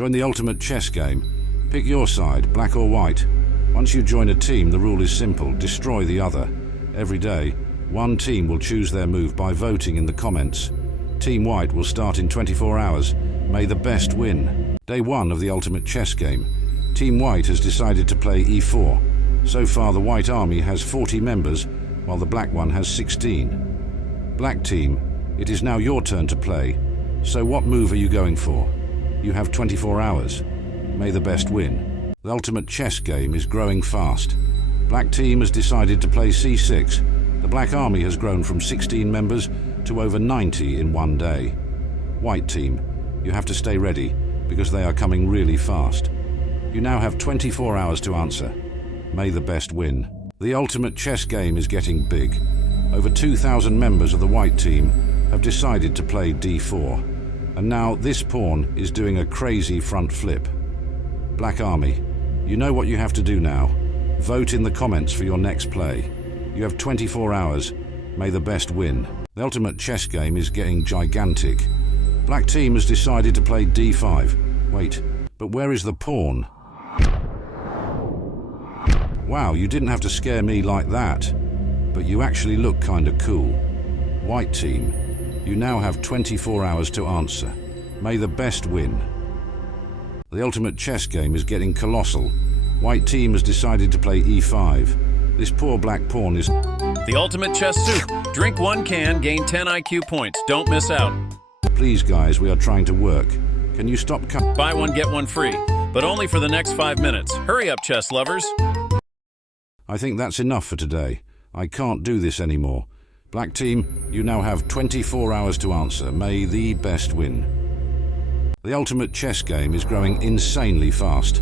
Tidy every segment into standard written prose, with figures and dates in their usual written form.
Join the ultimate chess game. Pick your side, black or white. Once you join a team, the rule is simple: destroy the other. Every day, one team will choose their move by voting in the comments. Team White will start in 24 hours. May the best win. Day 1 of the ultimate chess game. Team White has decided to play e4. So far, the White army has 40 members, while the black one has 16. Black team, it is now your turn to play. So what move are you going for? You have 24 hours. May the best win. The ultimate chess game is growing fast. Black team has decided to play c6. The black army has grown from 16 members to over 90 in one day. White team, you have to stay ready because they are coming really fast. You now have 24 hours to answer. May the best win. The ultimate chess game is getting big. Over 2,000 members of the white team have decided to play d4. And now this pawn is doing a crazy front flip. Black army, you know what you have to do now. Vote in the comments for your next play. You have 24 hours. May the best win. The ultimate chess game is getting gigantic. Black team has decided to play d5. Wait, but where is the pawn? Wow, you didn't have to scare me like that. But you actually look kinda cool. White team, you now have 24 hours to answer. May the best win. The ultimate chess game is getting colossal. White team has decided to play e5. This poor black pawn is... The ultimate chess soup. Drink 1 can, gain 10 IQ points. Don't miss out. Please guys, we are trying to work. Can you stop Buy one, get one free. But only for the next 5 minutes. Hurry up, chess lovers. I think that's enough for today. I can't do this anymore. Black team, you now have 24 hours to answer. May the best win. The ultimate chess game is growing insanely fast.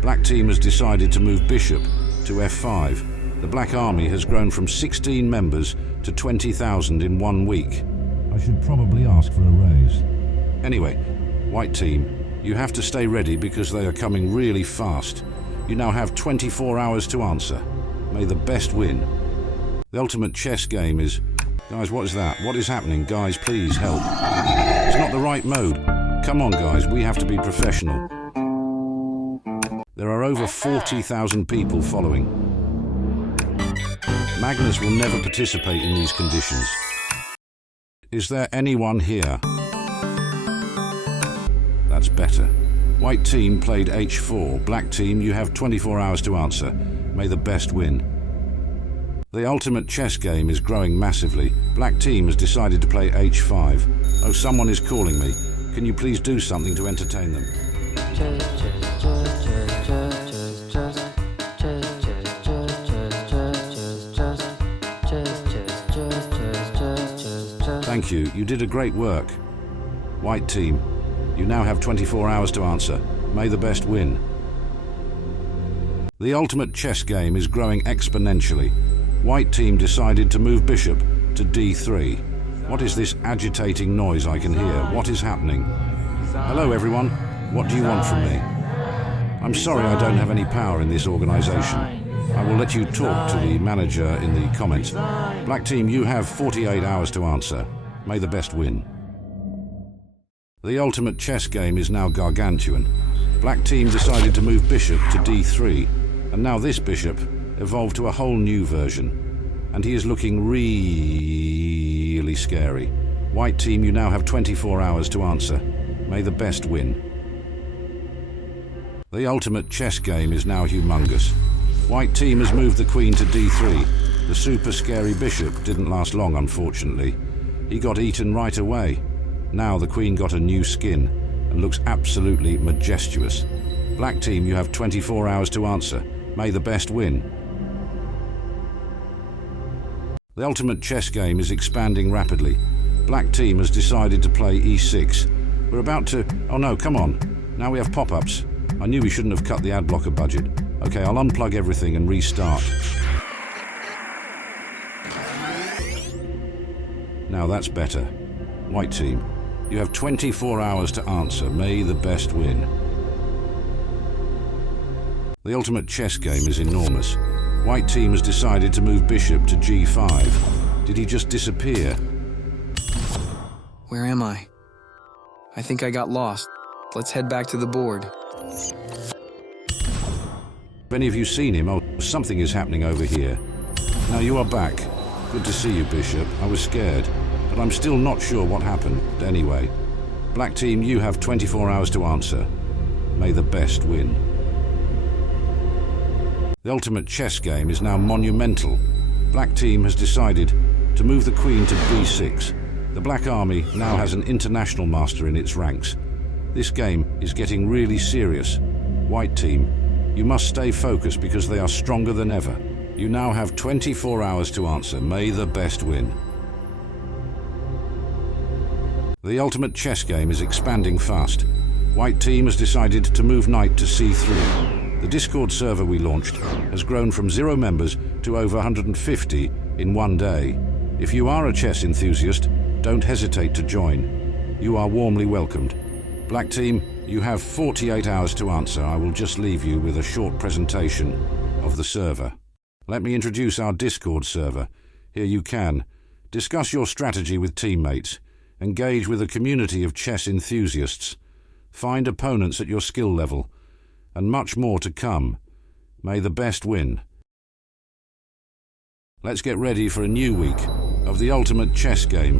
Black team has decided to move bishop to f5. The black army has grown from 16 members to 20,000 in 1 week. I should probably ask for a raise. Anyway, white team, you have to stay ready because they are coming really fast. You now have 24 hours to answer. May the best win. The ultimate chess game is... Guys, what is that? What is happening? Guys, please help. It's not the right mode. Come on, guys, we have to be professional. There are over 40,000 people following. Magnus will never participate in these conditions. Is there anyone here? That's better. White team played h4. Black team, you have 24 hours to answer. May the best win. The ultimate chess game is growing massively. Black team has decided to play h5. Oh, someone is calling me. Can you please do something to entertain them? Thank you. You did a great work. White team, you now have 24 hours to answer. May the best win. The ultimate chess game is growing exponentially. White team decided to move bishop to d3. What is this agitating noise I can hear? What is happening? Hello everyone, what do you want from me? I'm sorry I don't have any power in this organization. I will let you talk to the manager in the comments. Black team, you have 48 hours to answer. May the best win. The ultimate chess game is now gargantuan. Black team decided to move bishop to d3, and now this bishop evolved to a whole new version, and he is looking really scary. White team, you now have 24 hours to answer. May the best win. The ultimate chess game is now humongous. White team has moved the queen to d3. The super scary bishop didn't last long, unfortunately. He got eaten right away. Now the queen got a new skin and looks absolutely majestuous. Black team, you have 24 hours to answer. May the best win. The ultimate chess game is expanding rapidly. Black team has decided to play e6. We're about to... Oh no, come on. Now we have pop-ups. I knew we shouldn't have cut the ad blocker budget. Okay, I'll unplug everything and restart. Now that's better. White team, you have 24 hours to answer. May the best win. The ultimate chess game is enormous. White team has decided to move bishop to g5. Did he just disappear? Where am I? I think I got lost. Let's head back to the board. Have any of you seen him? Oh, something is happening over here. Now you are back. Good to see you, Bishop. I was scared, but I'm still not sure what happened. Anyway, Black Team, you have 24 hours to answer. May the best win. The ultimate chess game is now monumental. Black Team has decided to move the queen to b6. The Black Army now has an international master in its ranks. This game is getting really serious. White Team, you must stay focused because they are stronger than ever. You now have 24 hours to answer. May the best win. The ultimate chess game is expanding fast. White Team has decided to move knight to c3. The Discord server we launched has grown from 0 members to over 150 in one day. If you are a chess enthusiast, don't hesitate to join. You are warmly welcomed. Black Team, you have 48 hours to answer. I will just leave you with a short presentation of the server. Let me introduce our Discord server. Here you can discuss your strategy with teammates, engage with a community of chess enthusiasts, find opponents at your skill level, and much more to come. May the best win. Let's get ready for a new week of the ultimate chess game,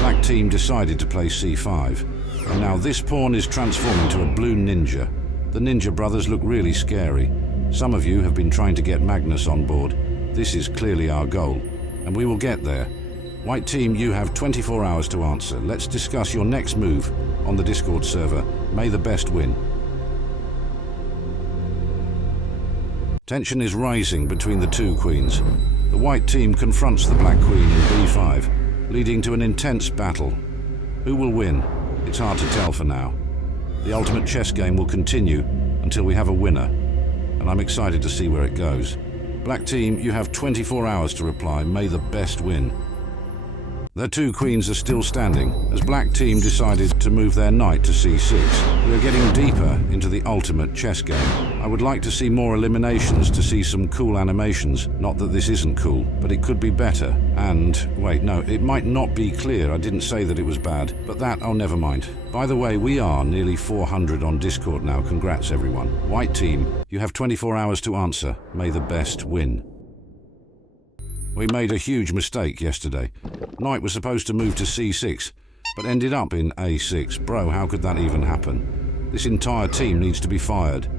Black Team decided to play c5, and now this pawn is transforming to a blue ninja. The ninja brothers look really scary. Some of you have been trying to get Magnus on board. This is clearly our goal, and we will get there. White Team, you have 24 hours to answer. Let's discuss your next move on the Discord server. May the best win. Tension is rising between the two queens. The White Team confronts the Black Queen in b5, leading to an intense battle. Who will win? It's hard to tell for now. The ultimate chess game will continue until we have a winner, and I'm excited to see where it goes. Black Team, you have 24 hours to reply. May the best win. The two queens are still standing as Black Team decided to move their knight to c6. We are getting deeper into the ultimate chess game. I would like to see more eliminations to see some cool animations. Not that this isn't cool, but it could be better. And, wait, no, it might not be clear. I didn't say that it was bad, but that, oh, never mind. By the way, we are nearly 400 on Discord now. Congrats, everyone. White Team, you have 24 hours to answer. May the best win. We made a huge mistake yesterday. Knight was supposed to move to c6, but ended up in a6. Bro, how could that even happen? This entire team needs to be fired.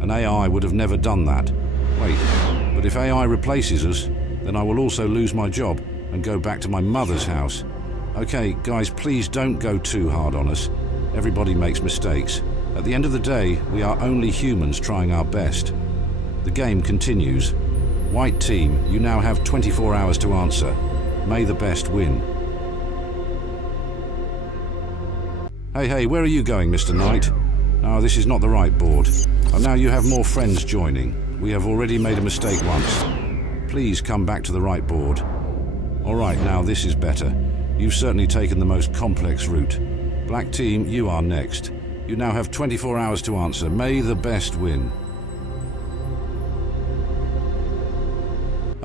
An AI would have never done that. Wait, but if AI replaces us, then I will also lose my job and go back to my mother's house. Okay, guys, please don't go too hard on us. Everybody makes mistakes. At the end of the day, we are only humans trying our best. The game continues. White Team, you now have 24 hours to answer. May the best win. Hey, where are you going, Mr. Knight? Oh, this is not the right board. Oh, now you have more friends joining. We have already made a mistake once. Please come back to the right board. All right, now this is better. You've certainly taken the most complex route. Black Team, you are next. You now have 24 hours to answer. May the best win.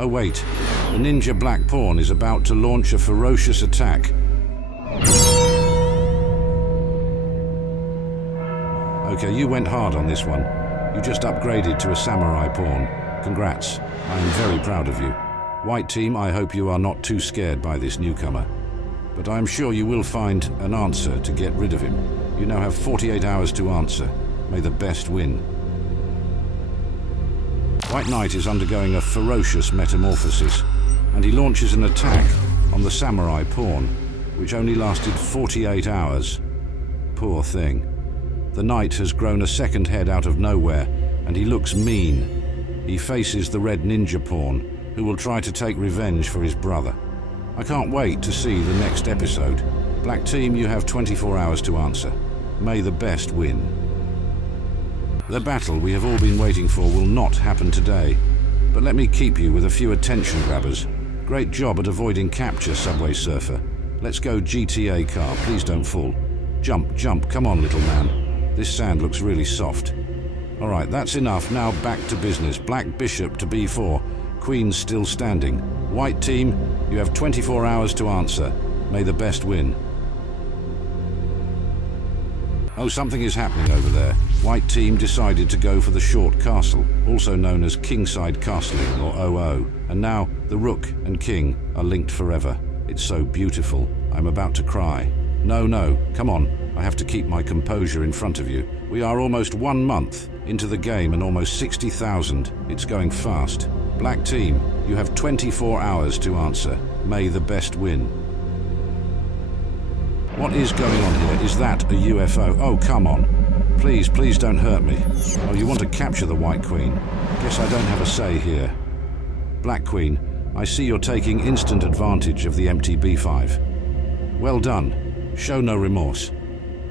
Oh wait, the ninja black pawn is about to launch a ferocious attack. Okay, you went hard on this one. You just upgraded to a samurai pawn. Congrats, I am very proud of you. White Team, I hope you are not too scared by this newcomer. But I am sure you will find an answer to get rid of him. You now have 48 hours to answer. May the best win. White Knight is undergoing a ferocious metamorphosis, and he launches an attack on the samurai pawn, which only lasted 48 hours. Poor thing. The knight has grown a second head out of nowhere, and he looks mean. He faces the red ninja pawn, who will try to take revenge for his brother. I can't wait to see the next episode. Black Team, you have 24 hours to answer. May the best win. The battle we have all been waiting for will not happen today, but let me keep you with a few attention grabbers. Great job at avoiding capture, Subway Surfer. Let's go GTA car, please don't fall. Jump, jump, come on little man. This sand looks really soft. Alright, that's enough, now back to business. Black Bishop to b4, Queen's still standing. White Team, you have 24 hours to answer. May the best win. Oh, something is happening over there. White team decided to go for the short castle, also known as kingside castling or OO. And now the rook and king are linked forever. It's so beautiful. I'm about to cry. No, come on. I have to keep my composure in front of you. We are almost 1 month into the game and almost 60,000. It's going fast. Black team, you have 24 hours to answer. May the best win. What is going on here? Is that a UFO? Oh, come on. Please don't hurt me. Oh, you want to capture the White Queen? Guess I don't have a say here. Black Queen, I see you're taking instant advantage of the empty B5. Well done. Show no remorse.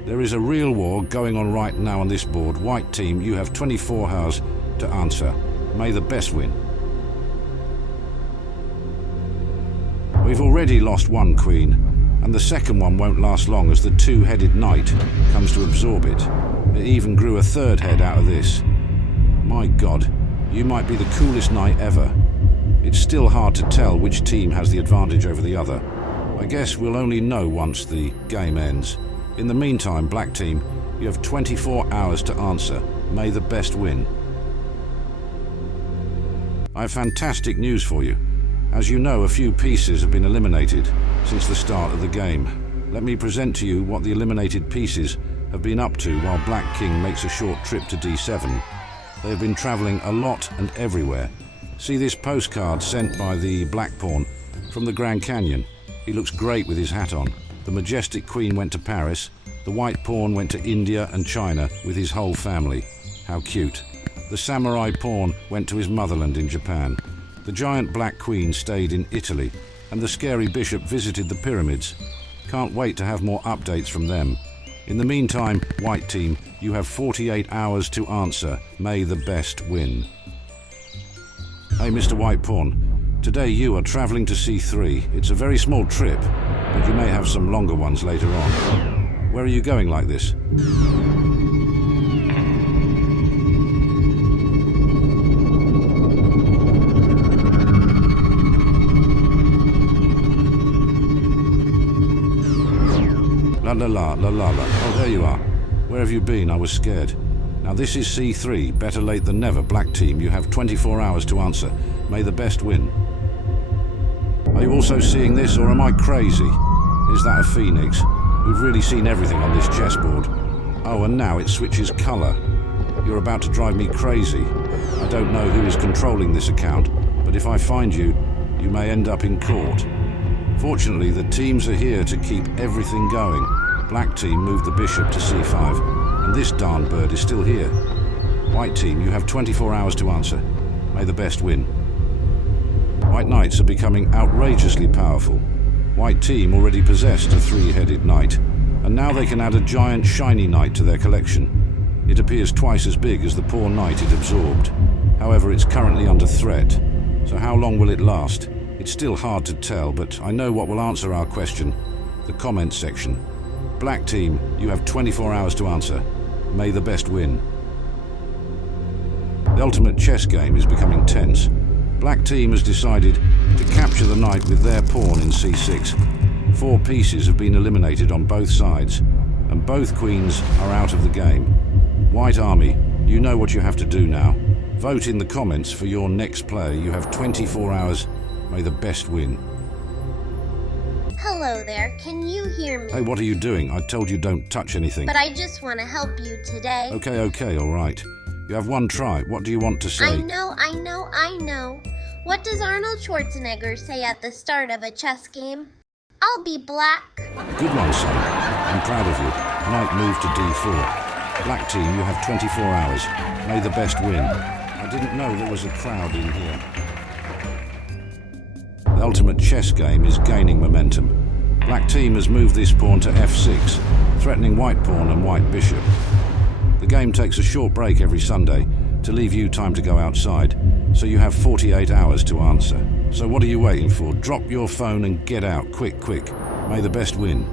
There is a real war going on right now on this board. White team, you have 24 hours to answer. May the best win. We've already lost one queen, and the second one won't last long as the two-headed knight comes to absorb it. It even grew a third head out of this. My God, you might be the coolest knight ever. It's still hard to tell which team has the advantage over the other. I guess we'll only know once the game ends. In the meantime, Black team, you have 24 hours to answer. May the best win. I have fantastic news for you. As you know, a few pieces have been eliminated since the start of the game. Let me present to you what the eliminated pieces have been up to while Black King makes a short trip to D7. They have been traveling a lot and everywhere. See this postcard sent by the Black Pawn from the Grand Canyon. He looks great with his hat on. The Majestic Queen went to Paris. The White Pawn went to India and China with his whole family. How cute. The Samurai Pawn went to his motherland in Japan. The giant Black Queen stayed in Italy, and the scary bishop visited the pyramids. Can't wait to have more updates from them. In the meantime, White team, you have 48 hours to answer. May the best win. Hey, Mr. White Pawn. Today you are traveling to C3. It's a very small trip, but you may have some longer ones later on. Where are you going like this? La. Oh, there you are. Where have you been? I was scared. Now this is C3. Better late than never. Black team, you have 24 hours to answer. May the best win. Are you also seeing this, or am I crazy? Is that a phoenix? We've really seen everything on this chessboard. Oh, and now it switches color. You're about to drive me crazy. I don't know who is controlling this account, but if I find you, you may end up in court. Fortunately, the teams are here to keep everything going. Black team moved the bishop to C5, and this darn bird is still here. White team, you have 24 hours to answer. May the best win. White knights are becoming outrageously powerful. White team already possessed a three-headed knight, and now they can add a giant shiny knight to their collection. It appears twice as big as the poor knight it absorbed. However, it's currently under threat. So how long will it last? It's still hard to tell, but I know what will answer our question. The comments section. Black team, you have 24 hours to answer. May the best win. The ultimate chess game is becoming tense. Black team has decided to capture the knight with their pawn in C6. 4 pieces have been eliminated on both sides, and both queens are out of the game. White army, you know what you have to do now. Vote in the comments for your next player. You have 24 hours. May the best win. Hello there, can you hear me? Hey, what are you doing? I told you don't touch anything. But I just want to help you today. Okay, all right. You have one try. What do you want to say? I know. What does Arnold Schwarzenegger say at the start of a chess game? I'll be black. Good one, son. I'm proud of you. Knight moved to D4. Black team, you have 24 hours. May the best win. I didn't know there was a crowd in here. The ultimate chess game is gaining momentum. Black team has moved this pawn to F6, threatening white pawn and white bishop. The game takes a short break every Sunday to leave you time to go outside, so you have 48 hours to answer. So what are you waiting for? Drop your phone and get out, quick. May the best win.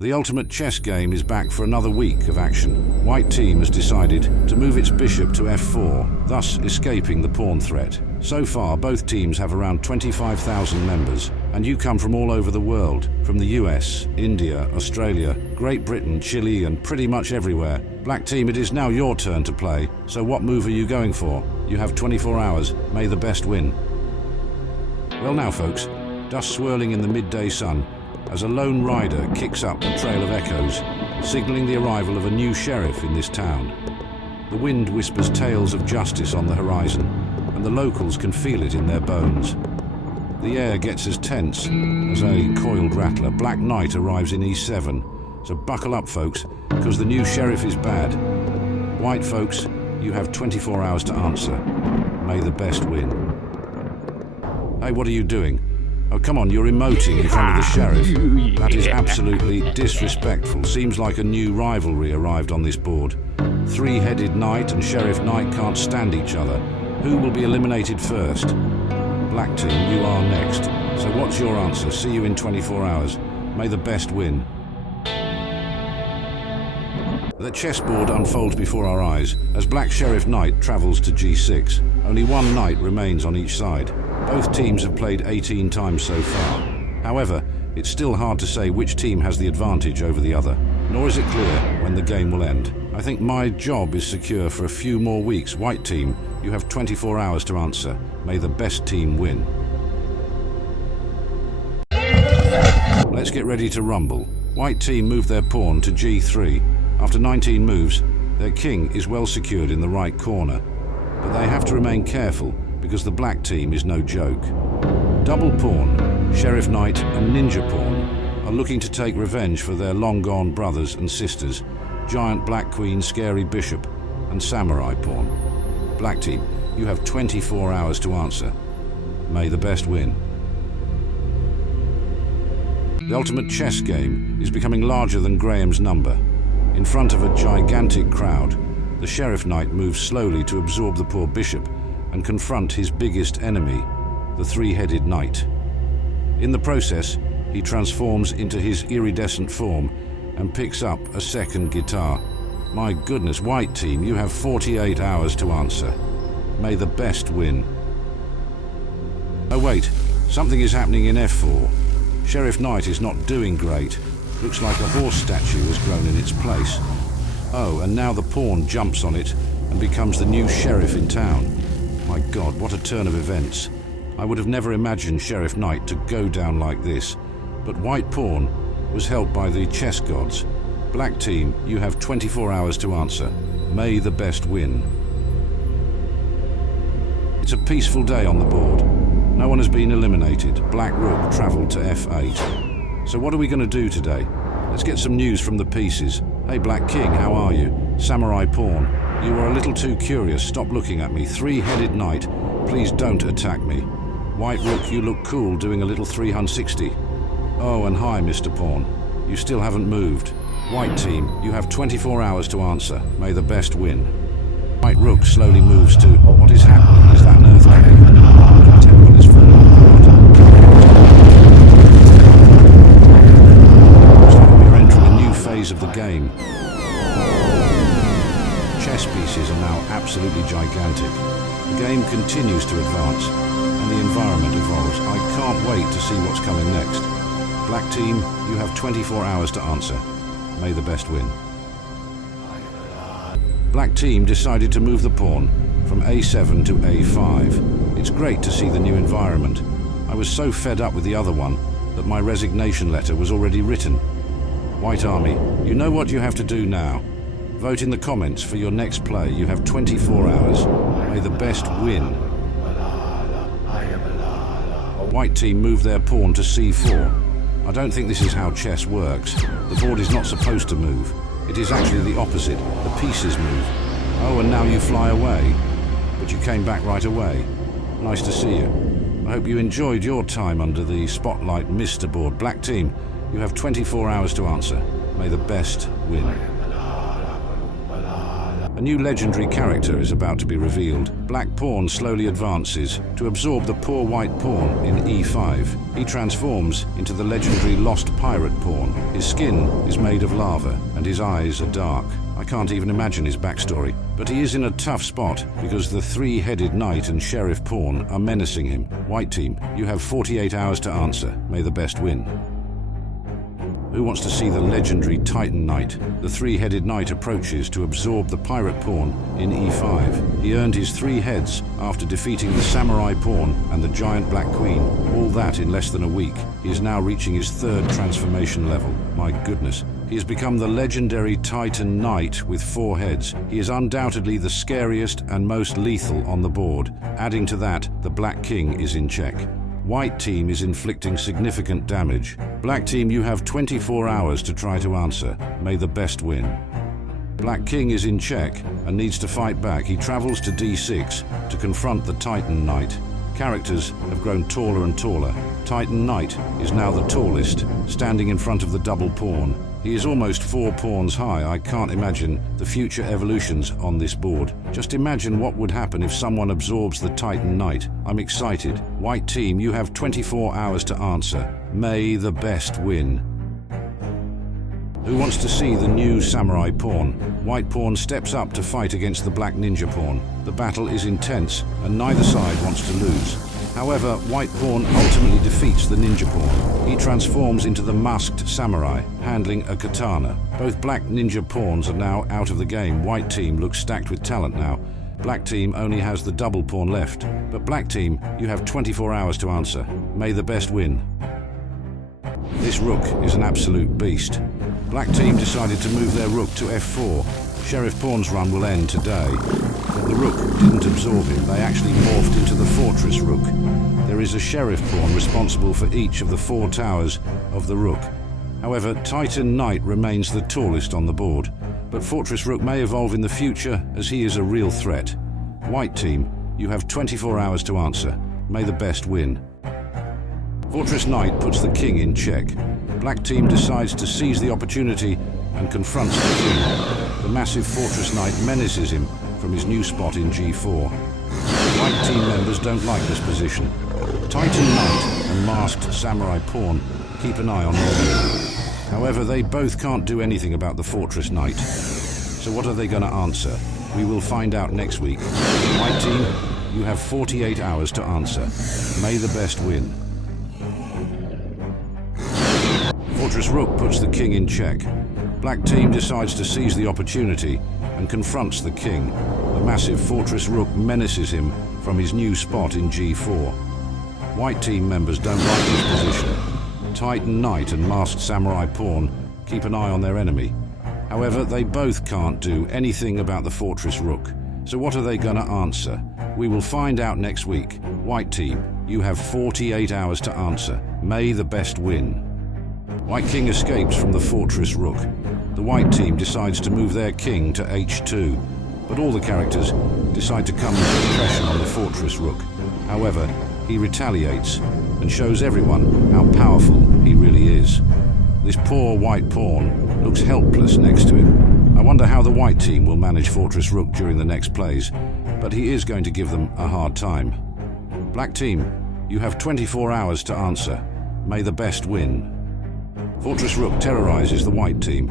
The ultimate chess game is back for another week of action. White team has decided to move its bishop to F4, thus escaping the pawn threat. So far, both teams have around 25,000 members, And you come from all over the world, from the US, India, Australia, Great Britain, Chile, and pretty much everywhere. Black team, it is now your turn to play. So what move are you going for? You have 24 hours. May the best win. Well now, folks, dust swirling in the midday sun as a lone rider kicks up a trail of echoes, signaling the arrival of a new sheriff in this town. The wind whispers tales of justice on the horizon, and the locals can feel it in their bones. The air gets as tense as a coiled rattler. Black night arrives in E7, so buckle up, folks, because the new sheriff is bad. White folks, you have 24 hours to answer. May the best win. Hey, what are you doing? Oh, come on, you're emoting in front of the sheriff. That is absolutely disrespectful. Seems like a new rivalry arrived on this board. Three-headed knight and Sheriff Knight can't stand each other. Who will be eliminated first? Black team, you are next. So what's your answer? See you in 24 hours. May the best win. The chessboard unfolds before our eyes as Black Sheriff Knight travels to G6. Only one knight remains on each side. Both teams have played 18 times so far. However, it's still hard to say which team has the advantage over the other, nor is it clear when the game will end. I think my job is secure for a few more weeks. White team, you have 24 hours to answer. May the best team win. Let's get ready to rumble. White team move their pawn to G3. After 19 moves, their king is well secured in the right corner. But they have to remain careful because the black team is no joke. Double pawn, Sheriff Knight and Ninja Pawn are looking to take revenge for their long-gone brothers and sisters, Giant Black Queen, Scary Bishop, and Samurai Pawn. Black team, you have 24 hours to answer. May the best win. The ultimate chess game is becoming larger than Graham's number. In front of a gigantic crowd, the Sheriff Knight moves slowly to absorb the poor bishop and confront his biggest enemy, the three-headed knight. In the process, he transforms into his iridescent form and picks up a second guitar. My goodness, white team, you have 48 hours to answer. May the best win. Oh wait, something is happening in F4. Sheriff Knight is not doing great. Looks like a horse statue has grown in its place. Oh, and now the pawn jumps on it and becomes the new sheriff in town. My God, what a turn of events. I would have never imagined Sheriff Knight to go down like this. But white pawn was helped by the chess gods. Black team, you have 24 hours to answer. May the best win. It's a peaceful day on the board. No one has been eliminated. Black Rook travelled to F8. So what are we going to do today? Let's get some news from the pieces. Hey Black King, how are you? Samurai Pawn, you are a little too curious. Stop looking at me. Three-headed knight, please don't attack me. White Rook, you look cool doing a little 360. Oh, and hi, Mr. Pawn. You still haven't moved. White team, you have 24 hours to answer. May the best win. White Rook slowly moves to... What is happening? Is that an earthquake? The temple is falling apart. Looks like we're entering a new phase of the game. Chess pieces are now absolutely gigantic. The game continues to advance, and the environment evolves. I can't wait to see what's coming next. Black team, you have 24 hours to answer. May the best win. Black team decided to move the pawn from A7 to A5. It's great to see the new environment. I was so fed up with the other one that my resignation letter was already written. White Army, you know what you have to do now. Vote in the comments for your next play. You have 24 hours. May the best win. White team move their pawn to C4. I don't think this is how chess works. The board is not supposed to move. It is actually the opposite. The pieces move. Oh, and now you fly away. But you came back right away. Nice to see you. I hope you enjoyed your time under the spotlight, Mr. Board. Black team, you have 24 hours to answer. May the best win. A new legendary character is about to be revealed. Black pawn slowly advances to absorb the poor white pawn in E5. He transforms into the legendary lost pirate pawn. His skin is made of lava and his eyes are dark. I can't even imagine his backstory. But he is in a tough spot because the three-headed knight and sheriff pawn are menacing him. White team, you have 48 hours to answer. May the best win. Who wants to see the legendary Titan Knight? The three-headed knight approaches to absorb the pirate pawn in e5. He earned his 3 heads after defeating the samurai pawn and the giant black queen. All that in less than a week. He is now reaching his 3rd transformation level. My goodness. He has become the legendary Titan Knight with 4 heads. He is undoubtedly the scariest and most lethal on the board. Adding to that, the Black King is in check. White team is inflicting significant damage. Black team, you have 24 hours to try to answer. May the best win. Black King is in check and needs to fight back. He travels to d6 to confront the Titan Knight. Characters have grown taller and taller. Titan Knight is now the tallest, standing in front of the double pawn. He is almost 4 pawns high. I can't imagine the future evolutions on this board. Just imagine what would happen if someone absorbs the Titan Knight. I'm excited. White team, you have 24 hours to answer. May the best win. Who wants to see the new samurai pawn? White pawn steps up to fight against the black ninja pawn. The battle is intense and neither side wants to lose. However, white pawn ultimately defeats the ninja pawn. He transforms into the masked samurai, handling a katana. Both black ninja pawns are now out of the game. White team looks stacked with talent now. Black team only has the double pawn left. But black team, you have 24 hours to answer. May the best win. This rook is an absolute beast. Black team decided to move their rook to f4. Sheriff pawn's run will end today. But the rook didn't absorb him. They actually morphed into the fortress rook. There is a sheriff pawn responsible for each of the 4 towers of the rook. However, Titan Knight remains the tallest on the board. But fortress rook may evolve in the future as he is a real threat. White team, you have 24 hours to answer. May the best win. Fortress Knight puts the king in check. Black team decides to seize the opportunity and confronts the king. The massive Fortress Knight menaces him from his new spot in g4. White team members don't like this position. Titan Knight and masked samurai pawn keep an eye on their enemy. However, they both can't do anything about the Fortress Knight. So what are they going to answer? We will find out next week. White team, you have 48 hours to answer. May the best win. Fortress Rook puts the king in check. Black team decides to seize the opportunity and confronts the king. The massive Fortress Rook menaces him from his new spot in g4. White team members don't like this position. Titan Knight and masked samurai pawn keep an eye on their enemy. However, they both can't do anything about the Fortress Rook. So what are they going to answer? We will find out next week. White team, you have 48 hours to answer. May the best win. White king escapes from the Fortress Rook. The white team decides to move their king to h2, but all the characters decide to come and put pressure on the Fortress Rook. However, he retaliates and shows everyone how powerful he really is. This poor white pawn looks helpless next to him. I wonder how the white team will manage Fortress Rook during the next plays, but he is going to give them a hard time. Black team, you have 24 hours to answer. May the best win. Fortress Rook terrorizes the white team.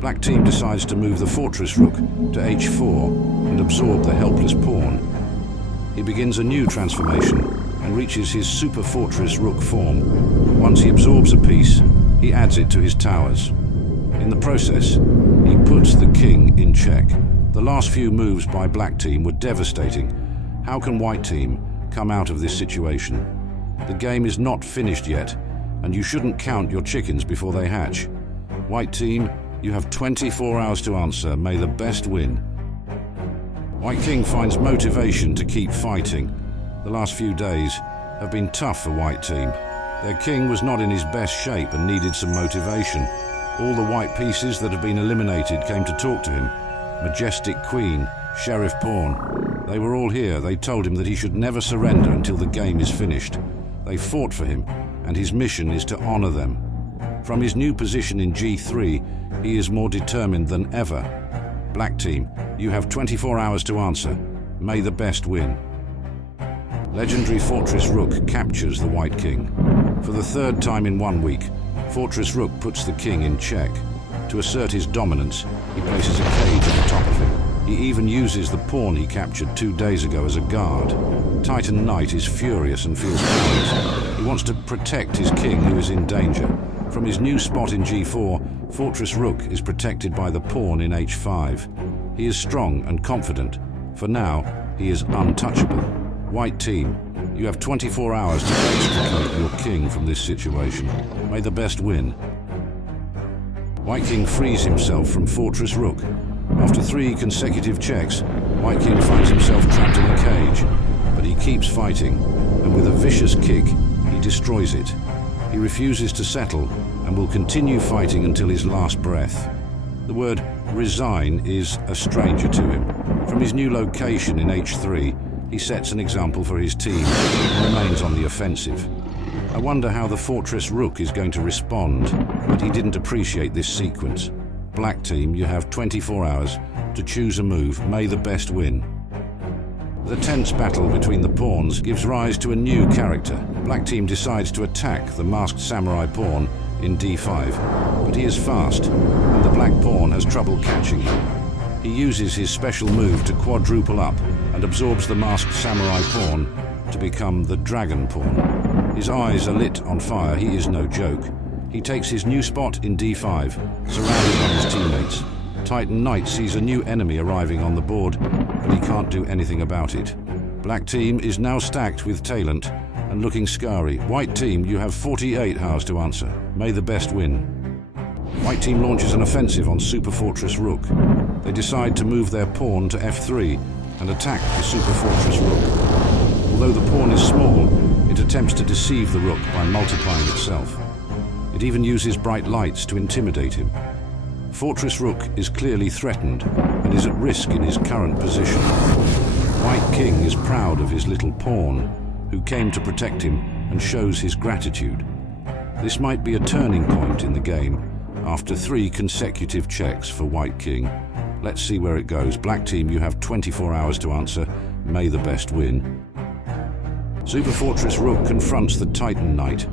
Black team decides to move the Fortress Rook to h4 and absorb the helpless pawn. He begins a new transformation and reaches his Super Fortress Rook form. Once he absorbs a piece, he adds it to his towers. In the process, he puts the king in check. The last few moves by black team were devastating. How can white team come out of this situation? The game is not finished yet, and you shouldn't count your chickens before they hatch. White team, you have 24 hours to answer. May the best win. White king finds motivation to keep fighting. The last few days have been tough for white team. Their king was not in his best shape and needed some motivation. All the white pieces that have been eliminated came to talk to him. Majestic Queen, Sheriff Pawn. They were all here. They told him that he should never surrender until the game is finished. They fought for him, and his mission is to honor them. From his new position in G3, he is more determined than ever. Black team, you have 24 hours to answer. May the best win. Legendary Fortress Rook captures the White King. For the third time in 1 week, Fortress Rook puts the king in check. To assert his dominance, he places a cage on top of him. He even uses the pawn he captured 2 days ago as a guard. Titan Knight is furious and feels powerless. He wants to protect his king, who is in danger. From his new spot in G4, Fortress Rook is protected by the pawn in H5. He is strong and confident. For now, he is untouchable. White team, you have 24 hours to extricate your king from this situation. May the best win. White King frees himself from Fortress Rook. After 3 consecutive checks, White King finds himself trapped in a cage, but he keeps fighting, and with a vicious kick, he destroys it. He refuses to settle and will continue fighting until his last breath. The word resign is a stranger to him. From his new location in H3, he sets an example for his team and remains on the offensive. I wonder how the Fortress Rook is going to respond, but he didn't appreciate this sequence. Black team, you have 24 hours to choose a move. May the best win. The tense battle between the pawns gives rise to a new character. Black team decides to attack the masked samurai pawn in D5, but he is fast, and the black pawn has trouble catching him. He uses his special move to quadruple up and absorbs the masked samurai pawn to become the dragon pawn. His eyes are lit on fire. He is no joke. He takes his new spot in D5, surrounded by his teammates. Titan Knight sees a new enemy arriving on the board, but he can't do anything about it. Black team is now stacked with talent and looking scary. White team, you have 48 hours to answer. May the best win. White team launches an offensive on Super Fortress Rook. They decide to move their pawn to F3 and attack the Super Fortress Rook. Although the pawn is small, it attempts to deceive the Rook by multiplying itself. It even uses bright lights to intimidate him. Fortress Rook is clearly threatened and is at risk in his current position. White King is proud of his little pawn, who came to protect him and shows his gratitude. This might be a turning point in the game after 3 consecutive checks for White King. Let's see where it goes. Black team, you have 24 hours to answer. May the best win. Super Fortress Rook confronts the Titan Knight.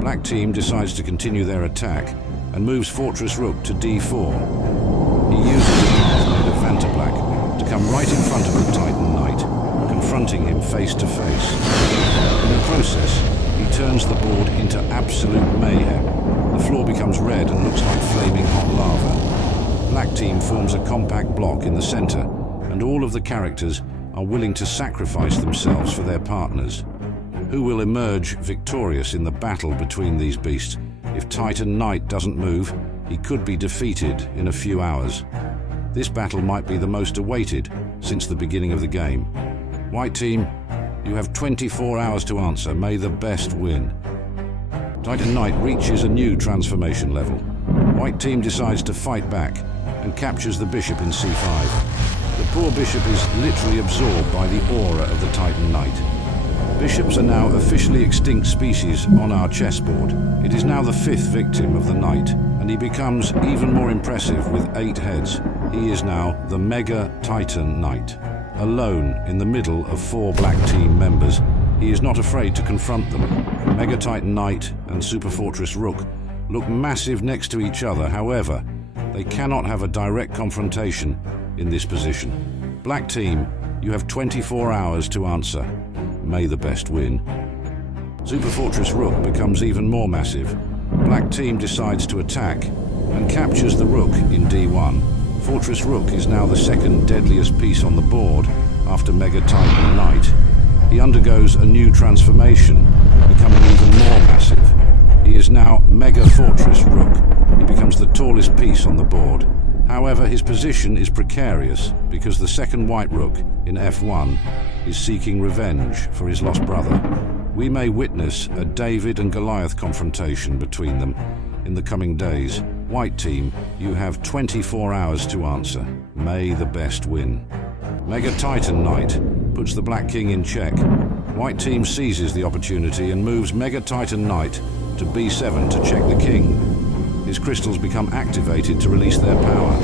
Black team decides to continue their attack and moves Fortress Rook to D4. He uses a path made of Vanta Black to come right in front of the Titan Knight, confronting him face to face. In the process, he turns the board into absolute mayhem. The floor becomes red and looks like flaming hot lava. Black team forms a compact block in the center, and all of the characters are willing to sacrifice themselves for their partners. Who will emerge victorious in the battle between these beasts? If Titan Knight doesn't move, he could be defeated in a few hours. This battle might be the most awaited since the beginning of the game. White team, you have 24 hours to answer. May the best win. Titan Knight reaches a new transformation level. White team decides to fight back and captures the bishop in C5. The poor bishop is literally absorbed by the aura of the Titan Knight. Bishops are now officially extinct species on our chessboard. It is now the 5th victim of the knight, and he becomes even more impressive with 8 heads. He is now the Mega Titan Knight. Alone in the middle of 4 black team members, he is not afraid to confront them. Mega Titan Knight and Super Fortress Rook look massive next to each other. However, they cannot have a direct confrontation in this position. Black team, you have 24 hours to answer. May the best win. Super Fortress Rook becomes even more massive. Black team decides to attack and captures the Rook in D1. Fortress Rook is now the 2nd deadliest piece on the board after Mega Titan Knight. He undergoes a new transformation, becoming even more massive. He is now Mega Fortress Rook. He becomes the tallest piece on the board. However, his position is precarious because the 2nd White Rook in F1 is seeking revenge for his lost brother. We may witness a David and Goliath confrontation between them in the coming days. White team, you have 24 hours to answer. May the best win. Mega Titan Knight puts the Black King in check. White team seizes the opportunity and moves Mega Titan Knight to B7 to check the king. His crystals become activated to release their power.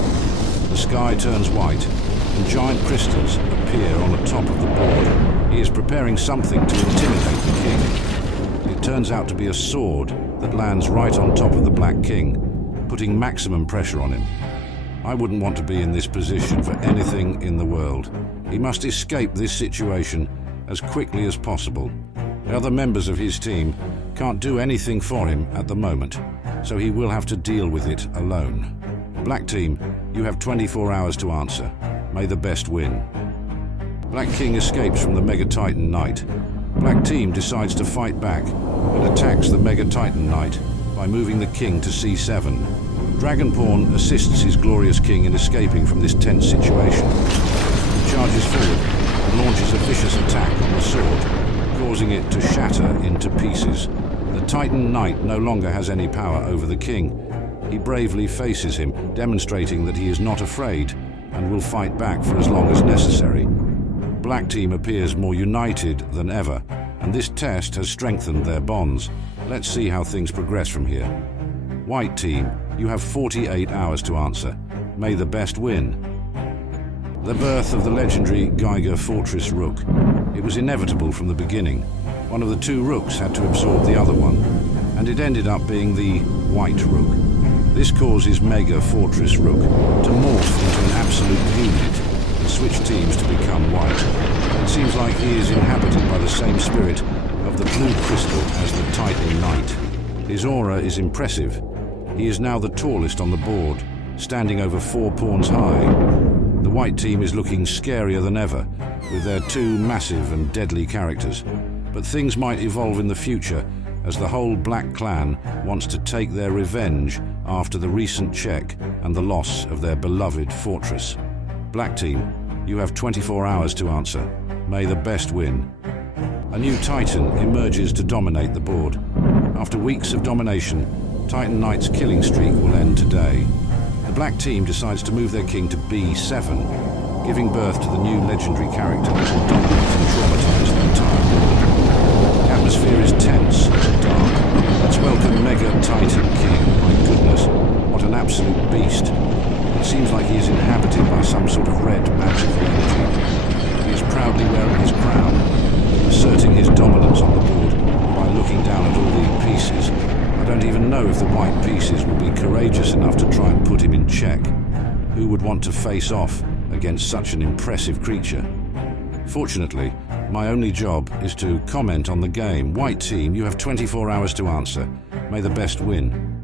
The sky turns white, and giant crystals appear on the top of the board. He is preparing something to intimidate the king. It turns out to be a sword that lands right on top of the Black King. putting maximum pressure on him. I wouldn't want to be in this position for anything in the world. He must escape this situation as quickly as possible. The other members of his team can't do anything for him at the moment, so he will have to deal with it alone. Black team, you have 24 hours to answer. May the best win. Black King escapes from the Mega Titan Knight. Black team decides to fight back and attacks the Mega Titan Knight by moving the king to c7. Dragon Pawn assists his glorious king in escaping from this tense situation. He charges forward and launches a vicious attack on the sword, causing it to shatter into pieces. The Titan Knight no longer has any power over the king. He bravely faces him, demonstrating that he is not afraid and will fight back for as long as necessary. Black team appears more united than ever, and this test has strengthened their bonds. Let's see how things progress from here. White team, you have 48 hours to answer. May the best win. The birth of the legendary Giga Fortress Rook. It was inevitable from the beginning. One of the two Rooks had to absorb the other one, and it ended up being the White Rook. This causes Mega Fortress Rook to morph into an absolute unit and switch teams to become white. It seems like he is inhabited by the same spirit of the blue crystal as the Titan Knight. His aura is impressive. He is now the tallest on the board, standing over 4 pawns high. The white team is looking scarier than ever, with their two massive and deadly characters. But things might evolve in the future, as the whole Black clan wants to take their revenge after the recent check and the loss of their beloved fortress. Black team, you have 24 hours to answer. May the best win. A new Titan emerges to dominate the board. After weeks of domination, Titan Knight's killing streak will end today. The Black team decides to move their king to b7, giving birth to the new legendary character that will dominate and traumatize the entire board. The atmosphere is tense and dark. Let's welcome Mega Titan King. My goodness, what an absolute beast. It seems like he is inhabited by some sort of red magical energy. He is proudly wearing his crown, asserting his dominance on the board by looking down at all the pieces. I don't even know if the white pieces will be courageous enough to try and put him in check. Who would want to face off against such an impressive creature? Fortunately, my only job is to comment on the game. White team, you have 24 hours to answer. May the best win.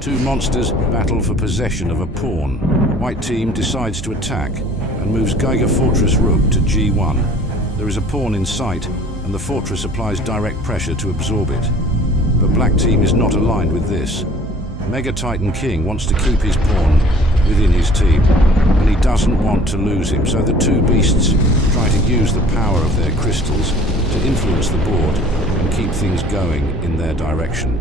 Two monsters battle for possession of a pawn. White team decides to attack and moves Giga Fortress Rook to g1. There is a pawn in sight, and the fortress applies direct pressure to absorb it. But Black team is not aligned with this. Mega Titan King wants to keep his pawn within his team, and he doesn't want to lose him, so the two beasts try to use the power of their crystals to influence the board and keep things going in their direction.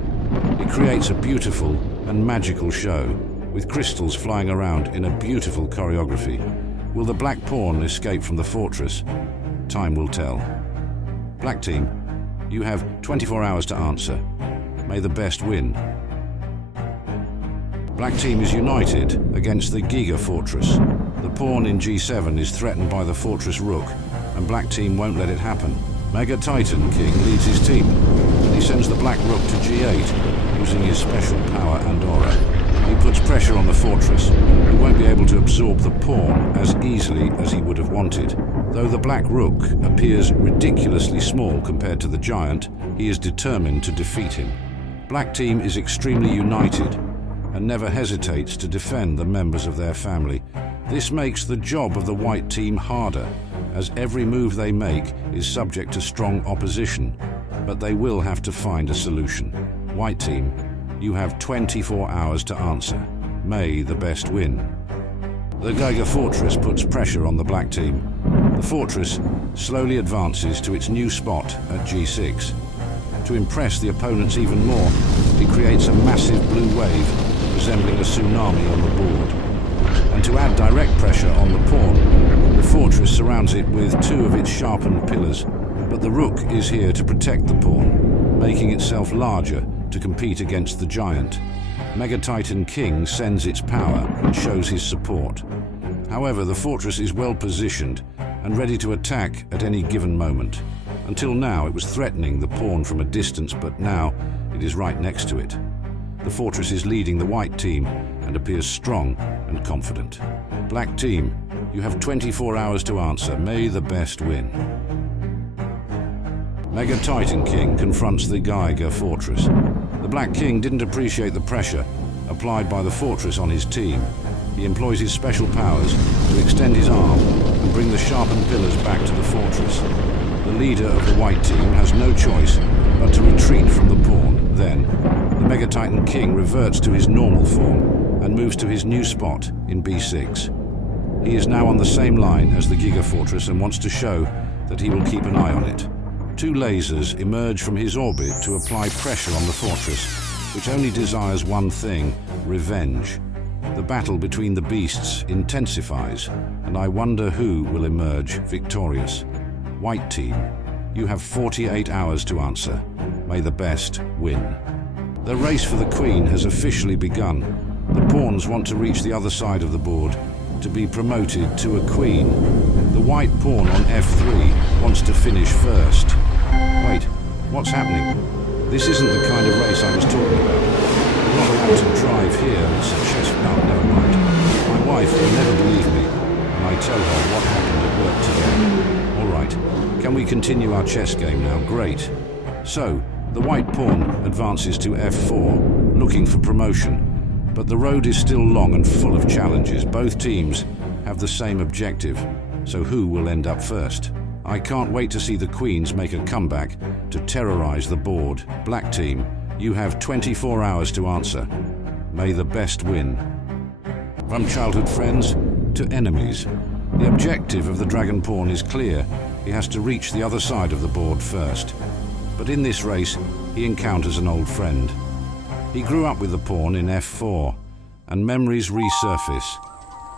It creates a beautiful and magical show, with crystals flying around in a beautiful choreography. Will the Black pawn escape from the fortress? Time will tell. Black team, you have 24 hours to answer. May the best win. Black team is united against the Giga Fortress. The pawn in g7 is threatened by the Fortress Rook, and Black team won't let it happen. Mega Titan King leads his team, and he sends the Black Rook to g8, using his special power and aura. He puts pressure on the fortress. He won't be able to absorb the pawn as easily as he would have wanted. Though the Black Rook appears ridiculously small compared to the giant, he is determined to defeat him. Black team is extremely united and never hesitates to defend the members of their family. This makes the job of the white team harder, as every move they make is subject to strong opposition, but they will have to find a solution. White team, you have 24 hours to answer. May the best win. The Giga Fortress puts pressure on the Black team. The fortress slowly advances to its new spot at g6. To impress the opponents even more, it creates a massive blue wave resembling a tsunami on the board. And to add direct pressure on the pawn, the fortress surrounds it with two of its sharpened pillars. But the Rook is here to protect the pawn, making itself larger to compete against the giant. Mega Titan King sends its power and shows his support. However, the fortress is well positioned and ready to attack at any given moment. Until now, it was threatening the pawn from a distance, but now it is right next to it. The fortress is leading the white team and appears strong and confident. Black team, you have 24 hours to answer. May the best win. Mega Titan King confronts the Giga fortress. The Black King didn't appreciate the pressure applied by the fortress on his team. He employs his special powers to extend his arm and bring the sharpened pillars back to the fortress. The leader of the white team has no choice but to retreat from the pawn. Then, the Mega Titan King reverts to his normal form and moves to his new spot in B6. He is now on the same line as the Giga fortress and wants to show that he will keep an eye on it. Two lasers emerge from his orbit to apply pressure on the fortress, which only desires one thing: revenge. The battle between the beasts intensifies, and I wonder who will emerge victorious. White team, you have 48 hours to answer. May the best win. The race for the queen has officially begun. The pawns want to reach the other side of the board to be promoted to a queen. The white pawn on F3 wants to finish first. Wait, what's happening? This isn't the kind of race I was talking about. I'm not allowed to drive here. It's a chess... No, never mind. My wife will never believe me when I tell her what happened at work today. All right, can we continue our chess game now? Great. So, the white pawn advances to F4, looking for promotion. But the road is still long and full of challenges. Both teams have the same objective. So who will end up first? I can't wait to see the queens make a comeback to terrorize the board. Black team, you have 24 hours to answer. May the best win. From childhood friends to enemies, the objective of the dragon pawn is clear. He has to reach the other side of the board first. But in this race, he encounters an old friend. He grew up with the pawn in F4, and memories resurface.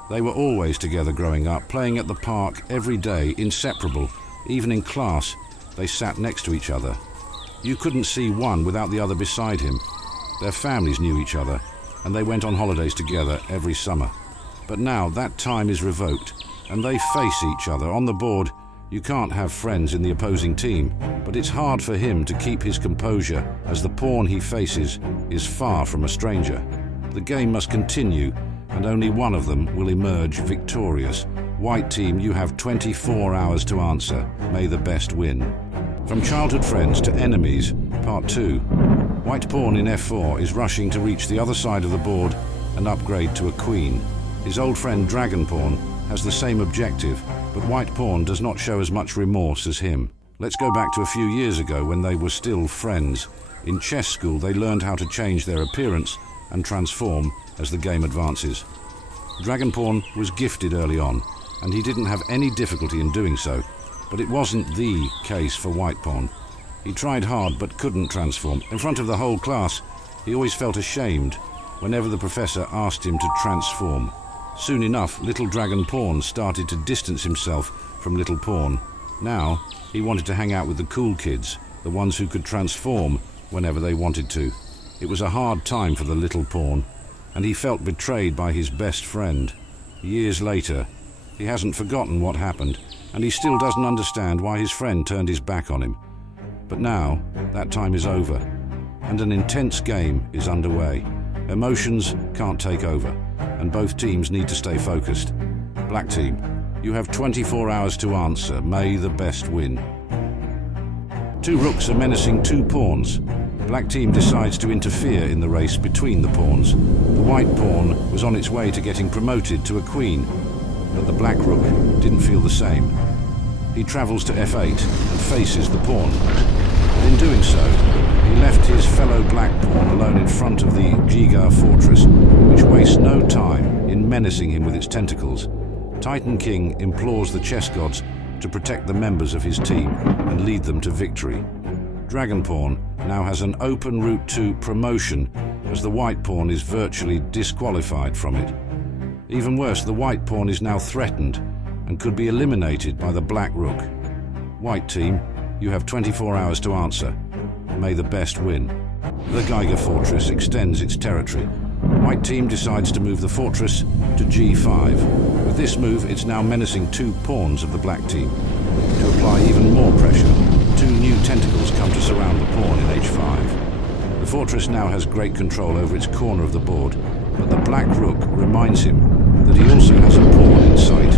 They were always together growing up, playing at the park every day, inseparable. Even in class, they sat next to each other. You couldn't see one without the other beside him. Their families knew each other, and they went on holidays together every summer. But now that time is revoked, and they face each other. On the board, you can't have friends in the opposing team, but it's hard for him to keep his composure as the pawn he faces is far from a stranger. The game must continue, and only one of them will emerge victorious. White team, you have 24 hours to answer. May the best win. From childhood friends to enemies, part 2. White pawn in F4 is rushing to reach the other side of the board and upgrade to a queen. His old friend Dragon Pawn has the same objective, but White pawn does not show as much remorse as him. Let's go back to a few years ago when they were still friends. In chess school, they learned how to change their appearance and transform as the game advances. Dragon Pawn was gifted early on, and he didn't have any difficulty in doing so, but it wasn't the case for White Pawn. He tried hard but couldn't transform. In front of the whole class, he always felt ashamed whenever the professor asked him to transform. Soon enough, little Dragon Pawn started to distance himself from Little Pawn. Now, he wanted to hang out with the cool kids, the ones who could transform whenever they wanted to. It was a hard time for the Little Pawn, and he felt betrayed by his best friend. Years later, he hasn't forgotten what happened, and he still doesn't understand why his friend turned his back on him. But now, that time is over, and an intense game is underway. Emotions can't take over, and both teams need to stay focused. Black team, you have 24 hours to answer. May the best win. Two rooks are menacing two pawns. Black team decides to interfere in the race between the pawns. The white pawn was on its way to getting promoted to a queen, but the black rook didn't feel the same. He travels to F8 and faces the pawn. But in doing so, he left his fellow black pawn alone in front of the Giga fortress, which wastes no time in menacing him with its tentacles. Titan King implores the chess gods to protect the members of his team and lead them to victory. Dragon Pawn now has an open route to promotion, as the white pawn is virtually disqualified from it. Even worse, the white pawn is now threatened and could be eliminated by the black rook. White team, you have 24 hours to answer. May the best win. The Giga fortress extends its territory. White team decides to move the fortress to G5. With this move, it's now menacing two pawns of the black team. To apply even more pressure, two new tentacles come to surround the pawn in H5. The The fortress now has great control over its corner of the board, but the black rook reminds him that he also has a pawn in sight.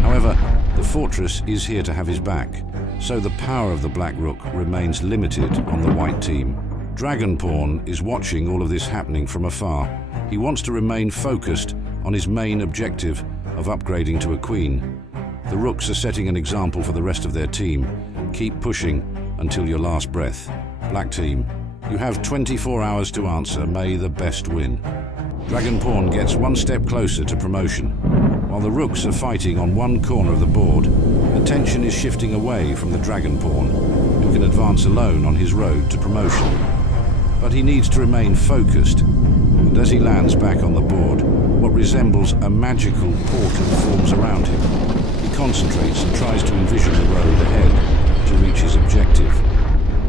However, the fortress is here to have his back, so the power of the black rook remains limited on the white team. Dragon Pawn is watching all of this happening from afar. He wants to remain focused on his main objective of upgrading to a queen. The rooks are setting an example for the rest of their team. Keep pushing until your last breath. Black team, you have 24 hours to answer. May the best win. Dragon Pawn gets one step closer to promotion. While the rooks are fighting on one corner of the board, attention is shifting away from the Dragon Pawn, who can advance alone on his road to promotion. But he needs to remain focused, and as he lands back on the board, what resembles a magical portal forms around him. He concentrates and tries to envision the road ahead to reach his objective.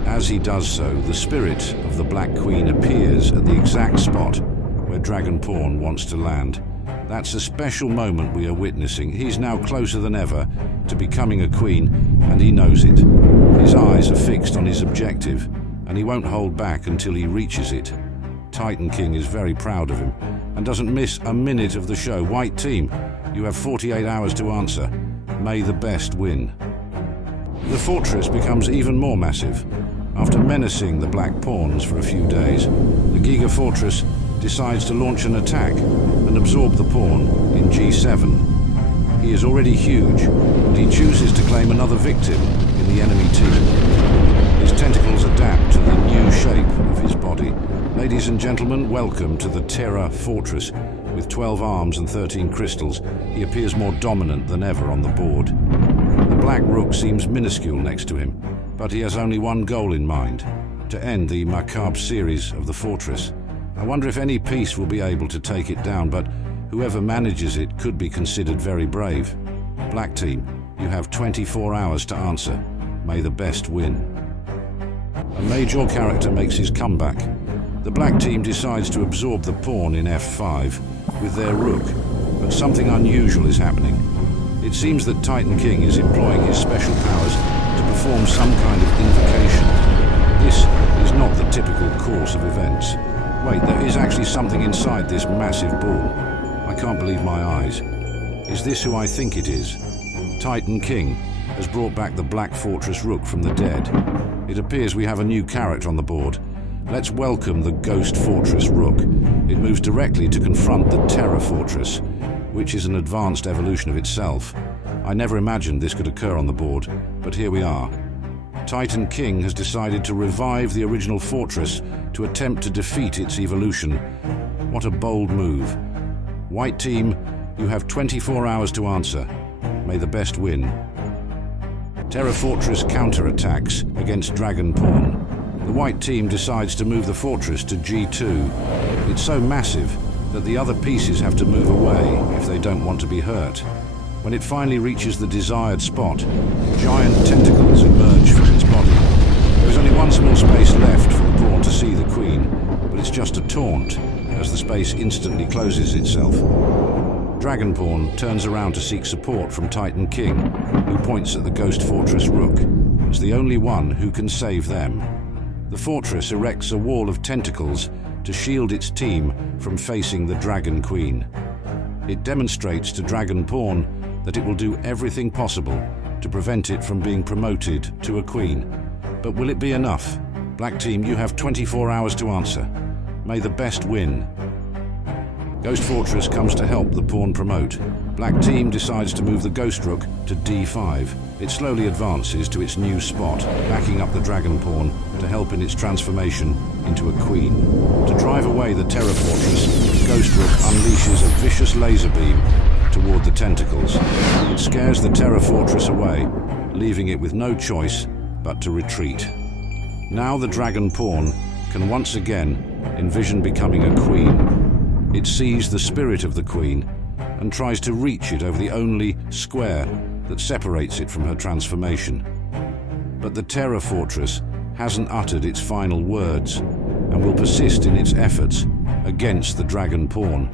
As he does so, the spirit of the Black Queen appears at the exact spot where Dragon Pawn wants to land. That's a special moment we are witnessing. He's now closer than ever to becoming a queen, and he knows it. His eyes are fixed on his objective, and he won't hold back until he reaches it. Titan King is very proud of him and doesn't miss a minute of the show. White team, you have 48 hours to answer. May the best win. The fortress becomes even more massive. After menacing the black pawns for a few days, the Giga fortress decides to launch an attack and absorb the pawn in G7. He is already huge, but he chooses to claim another victim in the enemy team. His tentacles adapt to the new shape of his body. Ladies and gentlemen, welcome to the Tera fortress. With 12 arms and 13 crystals, he appears more dominant than ever on the board. The black rook seems minuscule next to him, but he has only one goal in mind: to end the macabre series of the fortress. I wonder if any piece will be able to take it down, but whoever manages it could be considered very brave. Black team, you have 24 hours to answer. May the best win. A major character makes his comeback. The black team decides to absorb the pawn in F5 with their rook, but something unusual is happening. It seems that Titan King is employing his special powers to perform some kind of invocation. This is not the typical course of events. Wait, there is actually something inside this massive ball. I can't believe my eyes. Is this who I think it is? Titan King has brought back the Black Fortress Rook from the dead. It appears we have a new character on the board. Let's welcome the Ghost Fortress Rook. It moves directly to confront the Tera Fortress, which is an advanced evolution of itself. I never imagined this could occur on the board, but here we are. Titan King has decided to revive the original fortress to attempt to defeat its evolution. What a bold move. White team, you have 24 hours to answer. May the best win. Tera Fortress counterattacks against Dragon Pawn. The white team decides to move the fortress to G2. It's so massive that the other pieces have to move away if they don't want to be hurt. When it finally reaches the desired spot, giant tentacles emerge from its body. There is only one small space left for the pawn to see the queen, but it's just a taunt, as the space instantly closes itself. Dragon Pawn turns around to seek support from Titan King, who points at the Ghost Fortress Rook as the only one who can save them. The fortress erects a wall of tentacles to shield its team from facing the Dragon Queen. It demonstrates to Dragon Pawn that it will do everything possible to prevent it from being promoted to a queen. But will it be enough? Black team, you have 24 hours to answer. May the best win. Ghost Fortress comes to help the pawn promote. Black team decides to move the Ghost Rook to D5. It slowly advances to its new spot, backing up the Dragon Pawn to help in its transformation into a queen. To drive away the Tera Fortress, Ghost Rook unleashes a vicious laser beam toward the tentacles. It scares the Tera Fortress away, leaving it with no choice but to retreat. Now the Dragon Pawn can once again envision becoming a queen. It sees the spirit of the queen and tries to reach it over the only square that separates it from her transformation. But the Tera Fortress hasn't uttered its final words and will persist in its efforts against the Dragon Pawn.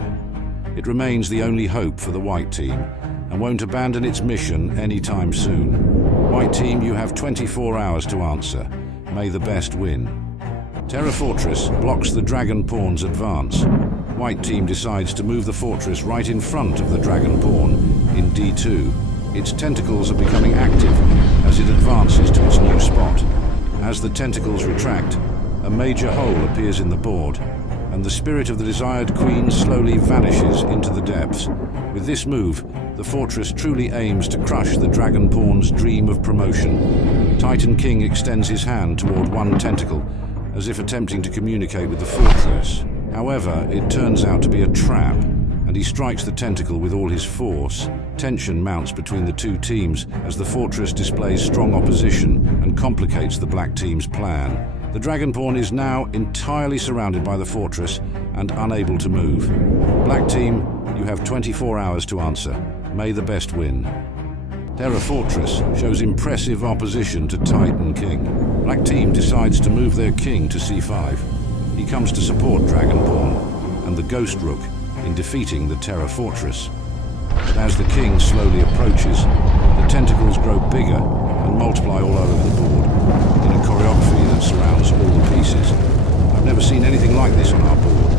It remains the only hope for the white team and won't abandon its mission anytime soon. White team, you have 24 hours to answer. May the best win. Tera Fortress blocks the dragon pawn's advance. White team decides to move the fortress right in front of the dragon pawn in D2. Its tentacles are becoming active as it advances to its new spot. As the tentacles retract, a major hole appears in the board, and the spirit of the desired queen slowly vanishes into the depths. With this move, the fortress truly aims to crush the dragon pawn's dream of promotion. Titan King extends his hand toward one tentacle, as if attempting to communicate with the fortress. However, it turns out to be a trap, and he strikes the tentacle with all his force. Tension mounts between the two teams as the fortress displays strong opposition and complicates the black team's plan. The dragon pawn is now entirely surrounded by the fortress and unable to move. Black team, you have 24 hours to answer. May the best win. Tera Fortress shows impressive opposition to Titan King. Black team decides to move their king to c5. He comes to support Dragon Pawn and the Ghost Rook in defeating the Tera Fortress. But as the king slowly approaches, the tentacles grow bigger and multiply all over the board in a choreography that surrounds all the pieces. I've never seen anything like this on our board.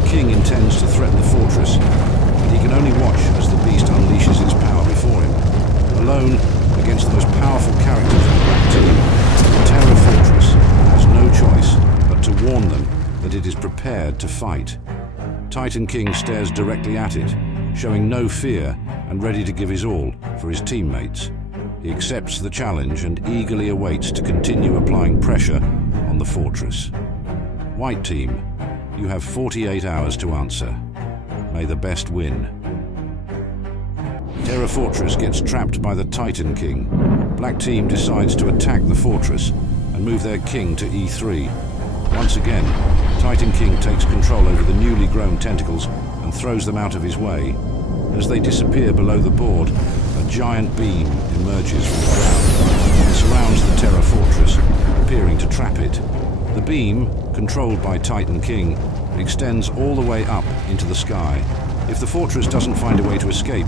The king intends to threaten the fortress, but he can only watch as the beast unleashes its power before him. Alone against the most powerful characters of the black team, the Tera Fortress has no choice but to warn them that it is prepared to fight. Titan King stares directly at it, showing no fear and ready to give his all for his teammates. He accepts the challenge and eagerly awaits to continue applying pressure on the fortress. White team, you have 48 hours to answer. May the best win. Tera Fortress gets trapped by the Titan King. Black team decides to attack the fortress and move their king to e3. Once again, Titan King takes control over the newly grown tentacles and throws them out of his way. As they disappear below the board, a giant beam emerges from the ground. It surrounds the Tera Fortress, appearing to trap it. The beam, controlled by Titan King, extends all the way up into the sky. If the fortress doesn't find a way to escape,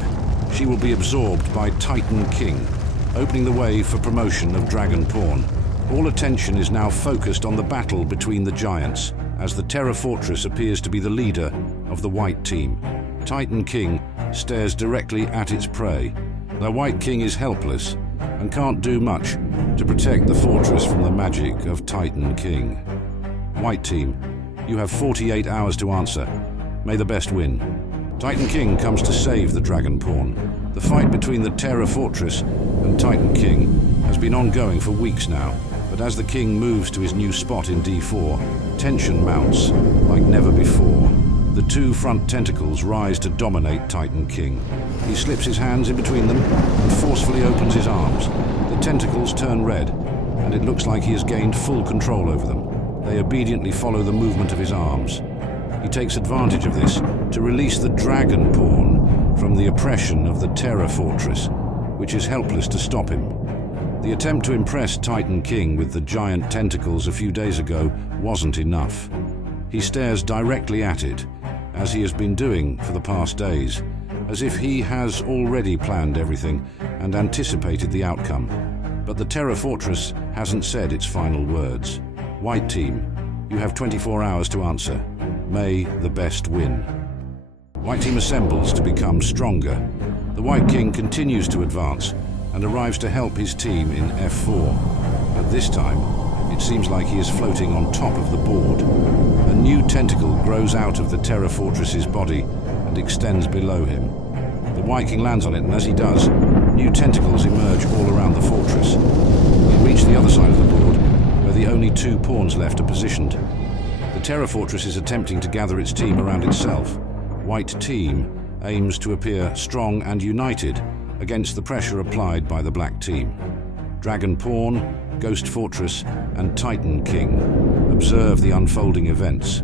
she will be absorbed by Titan King, opening the way for promotion of Dragon Pawn. All attention is now focused on the battle between the giants, as the Tera Fortress appears to be the leader of the White team. Titan King stares directly at its prey. The White King is helpless and can't do much to protect the fortress from the magic of Titan King. White team, you have 48 hours to answer. May the best win. Titan King comes to save the Dragon Pawn. The fight between the Tera Fortress and Titan King has been ongoing for weeks now, but as the king moves to his new spot in d4, tension mounts like never before. The two front tentacles rise to dominate Titan King. He slips his hands in between them and forcefully opens his arms. The tentacles turn red, and it looks like he has gained full control over them. They obediently follow the movement of his arms. He takes advantage of this to release the Dragon Pawn from the oppression of the Tera Fortress, which is helpless to stop him. The attempt to impress Titan King with the giant tentacles a few days ago wasn't enough. He stares directly at it, as he has been doing for the past days, as if he has already planned everything and anticipated the outcome. But the Tera Fortress hasn't said its final words. White team, you have 24 hours to answer. May the best win. White team assembles to become stronger. The White King continues to advance and arrives to help his team in f4. But this time, it seems like he is floating on top of the board. A new tentacle grows out of the Tera Fortress's body and extends below him. The White King lands on it, and as he does, new tentacles emerge all around the fortress. They reach the other side of the board, where the only two pawns left are positioned. The Tera Fortress is attempting to gather its team around itself. White team aims to appear strong and united against the pressure applied by the black team. Dragon Pawn, Ghost Fortress, and Titan King observe the unfolding events.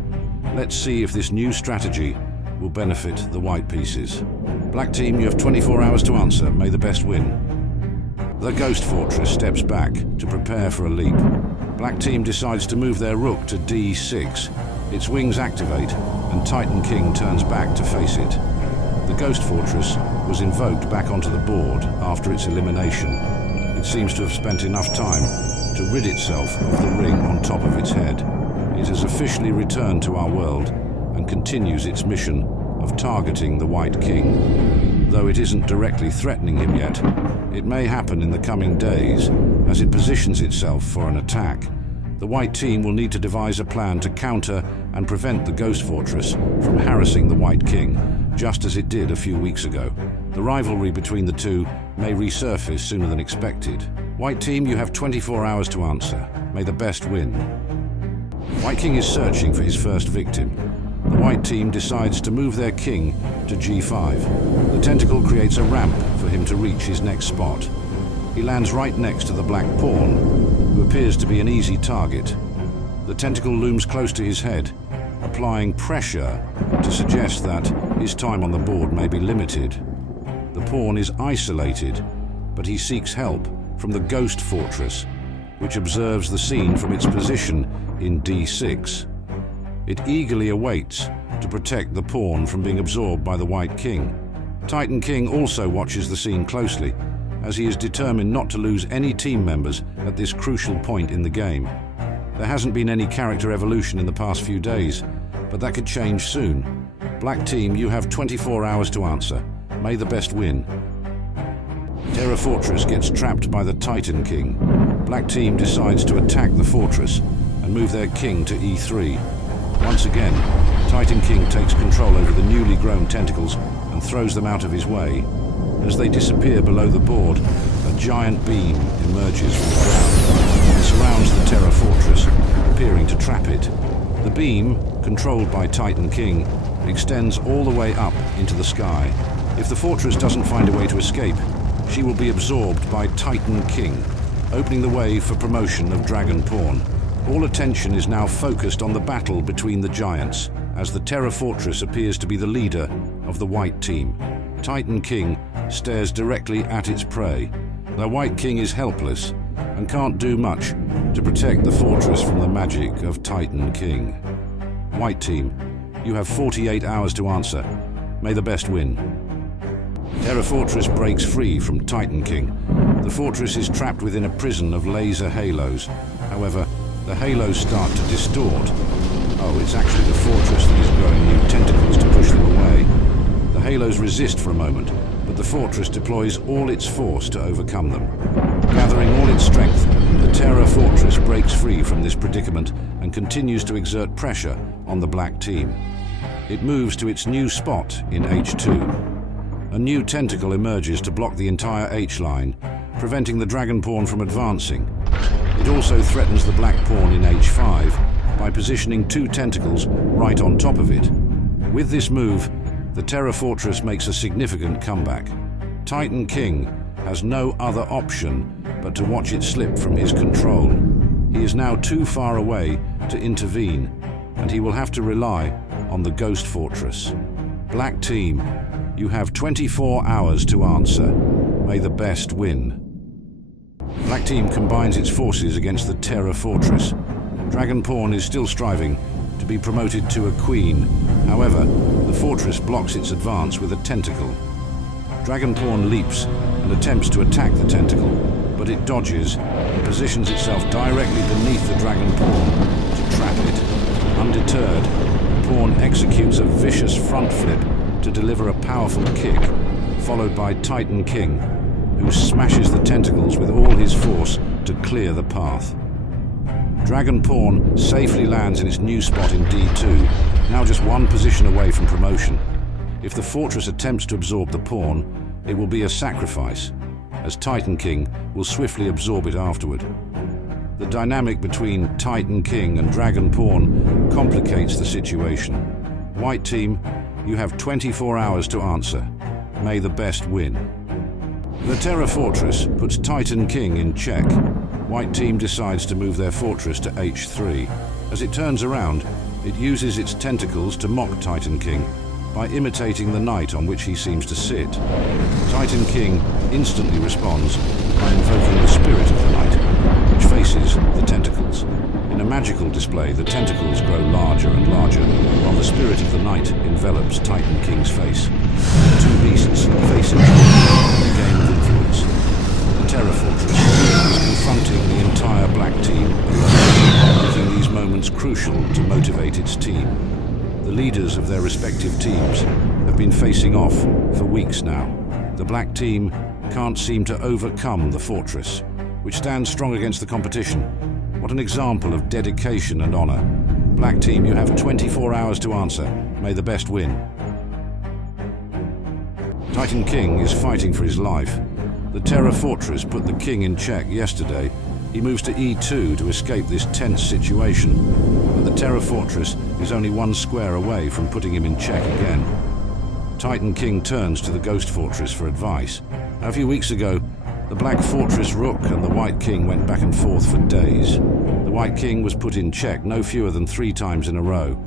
Let's see if this new strategy will benefit the white pieces. Black team, you have 24 hours to answer. May the best win. The Ghost Fortress steps back to prepare for a leap. Black team decides to move their rook to d6. Its wings activate, and Titan King turns back to face it. The Ghost Fortress was invoked back onto the board after its elimination. It seems to have spent enough time to rid itself of the ring on top of its head. It has officially returned to our world and continues its mission of targeting the White King. Though it isn't directly threatening him yet, it may happen in the coming days as it positions itself for an attack. The White team will need to devise a plan to counter and prevent the Ghost Fortress from harassing the White King, just as it did a few weeks ago. The rivalry between the two may resurface sooner than expected. White team, you have 24 hours to answer. May the best win. White King is searching for his first victim. The White team decides to move their king to G5. The tentacle creates a ramp for him to reach his next spot. He lands right next to the black pawn, who appears to be an easy target. The tentacle looms close to his head, applying pressure to suggest that his time on the board may be limited. The pawn is isolated, but he seeks help from the Ghost Fortress, which observes the scene from its position in D6. It eagerly awaits to protect the pawn from being absorbed by the White King. Titan King also watches the scene closely, as he is determined not to lose any team members at this crucial point in the game. There hasn't been any character evolution in the past few days, but that could change soon. Black team, you have 24 hours to answer. May the best win. Tera Fortress gets trapped by the Titan King. Black team decides to attack the fortress and move their king to E3. Once again, Titan King takes control over the newly grown tentacles and throws them out of his way. As they disappear below the board, a giant beam emerges from the ground. It surrounds the Tera Fortress, appearing to trap it. The beam, controlled by Titan King, extends all the way up into the sky. If the fortress doesn't find a way to escape, she will be absorbed by Titan King, opening the way for promotion of Dragon Pawn. All attention is now focused on the battle between the giants, as the Tera Fortress appears to be the leader of the White team. Titan King stares directly at its prey. The White King is helpless and can't do much to protect the fortress from the magic of Titan King. White team, you have 48 hours to answer. May the best win. Tera Fortress breaks free from Titan King. The fortress is trapped within a prison of laser halos. However, the halos start to distort. Oh, it's actually the fortress that is growing new tentacles to push them away. The halos resist for a moment, but the fortress deploys all its force to overcome them. Gathering all its strength, the Tera Fortress breaks free from this predicament and continues to exert pressure on the Black team. It moves to its new spot in H2. A new tentacle emerges to block the entire H-line, preventing the Dragon Pawn from advancing. It also threatens the Black Pawn in H5 by positioning two tentacles right on top of it. With this move, the Tera Fortress makes a significant comeback. Titan King has no other option but to watch it slip from his control. He is now too far away to intervene, and he will have to rely on the Ghost Fortress. Black team, you have 24 hours to answer. May the best win. Black team combines its forces against the Tera Fortress. Dragon Pawn is still striving to be promoted to a queen. However, the fortress blocks its advance with a tentacle. Dragon Pawn leaps and attempts to attack the tentacle, but it dodges and positions itself directly beneath the Dragon Pawn to trap it. Undeterred, the pawn executes a vicious front flip to deliver a powerful kick, followed by Titan King, who smashes the tentacles with all his force to clear the path. Dragon Pawn safely lands in its new spot in D2, now just one position away from promotion. If the fortress attempts to absorb the pawn, it will be a sacrifice, as Titan King will swiftly absorb it afterward. The dynamic between Titan King and Dragon Pawn complicates the situation. White team, you have 24 hours to answer. May the best win. The Tera Fortress puts Titan King in check. White team decides to move their fortress to H3. As it turns around, it uses its tentacles to mock Titan King by imitating the knight on which he seems to sit. Titan King instantly responds by invoking the spirit of the knight, which faces the tentacles. In a magical display, the tentacles grow larger and larger, while the spirit of the knight envelops Titan King's face. The two beasts face each other in a game of influence. The Tera Fortress is confronting the entire Black putting off for weeks now. The black team can't seem to overcome the fortress, which stands strong against the competition. What an example of dedication and honor. Black team, you have 24 hours to answer. May the best win. Titan King is fighting for his life. The Tera fortress put the king in check yesterday. He moves to E2 to escape this tense situation. But the Tera fortress is only one square away from putting him in check again. Titan King turns to the Ghost Fortress for advice. A few weeks ago, the Black Fortress Rook and the White King went back and forth for days. The White King was put in check no fewer than 3 times in a row.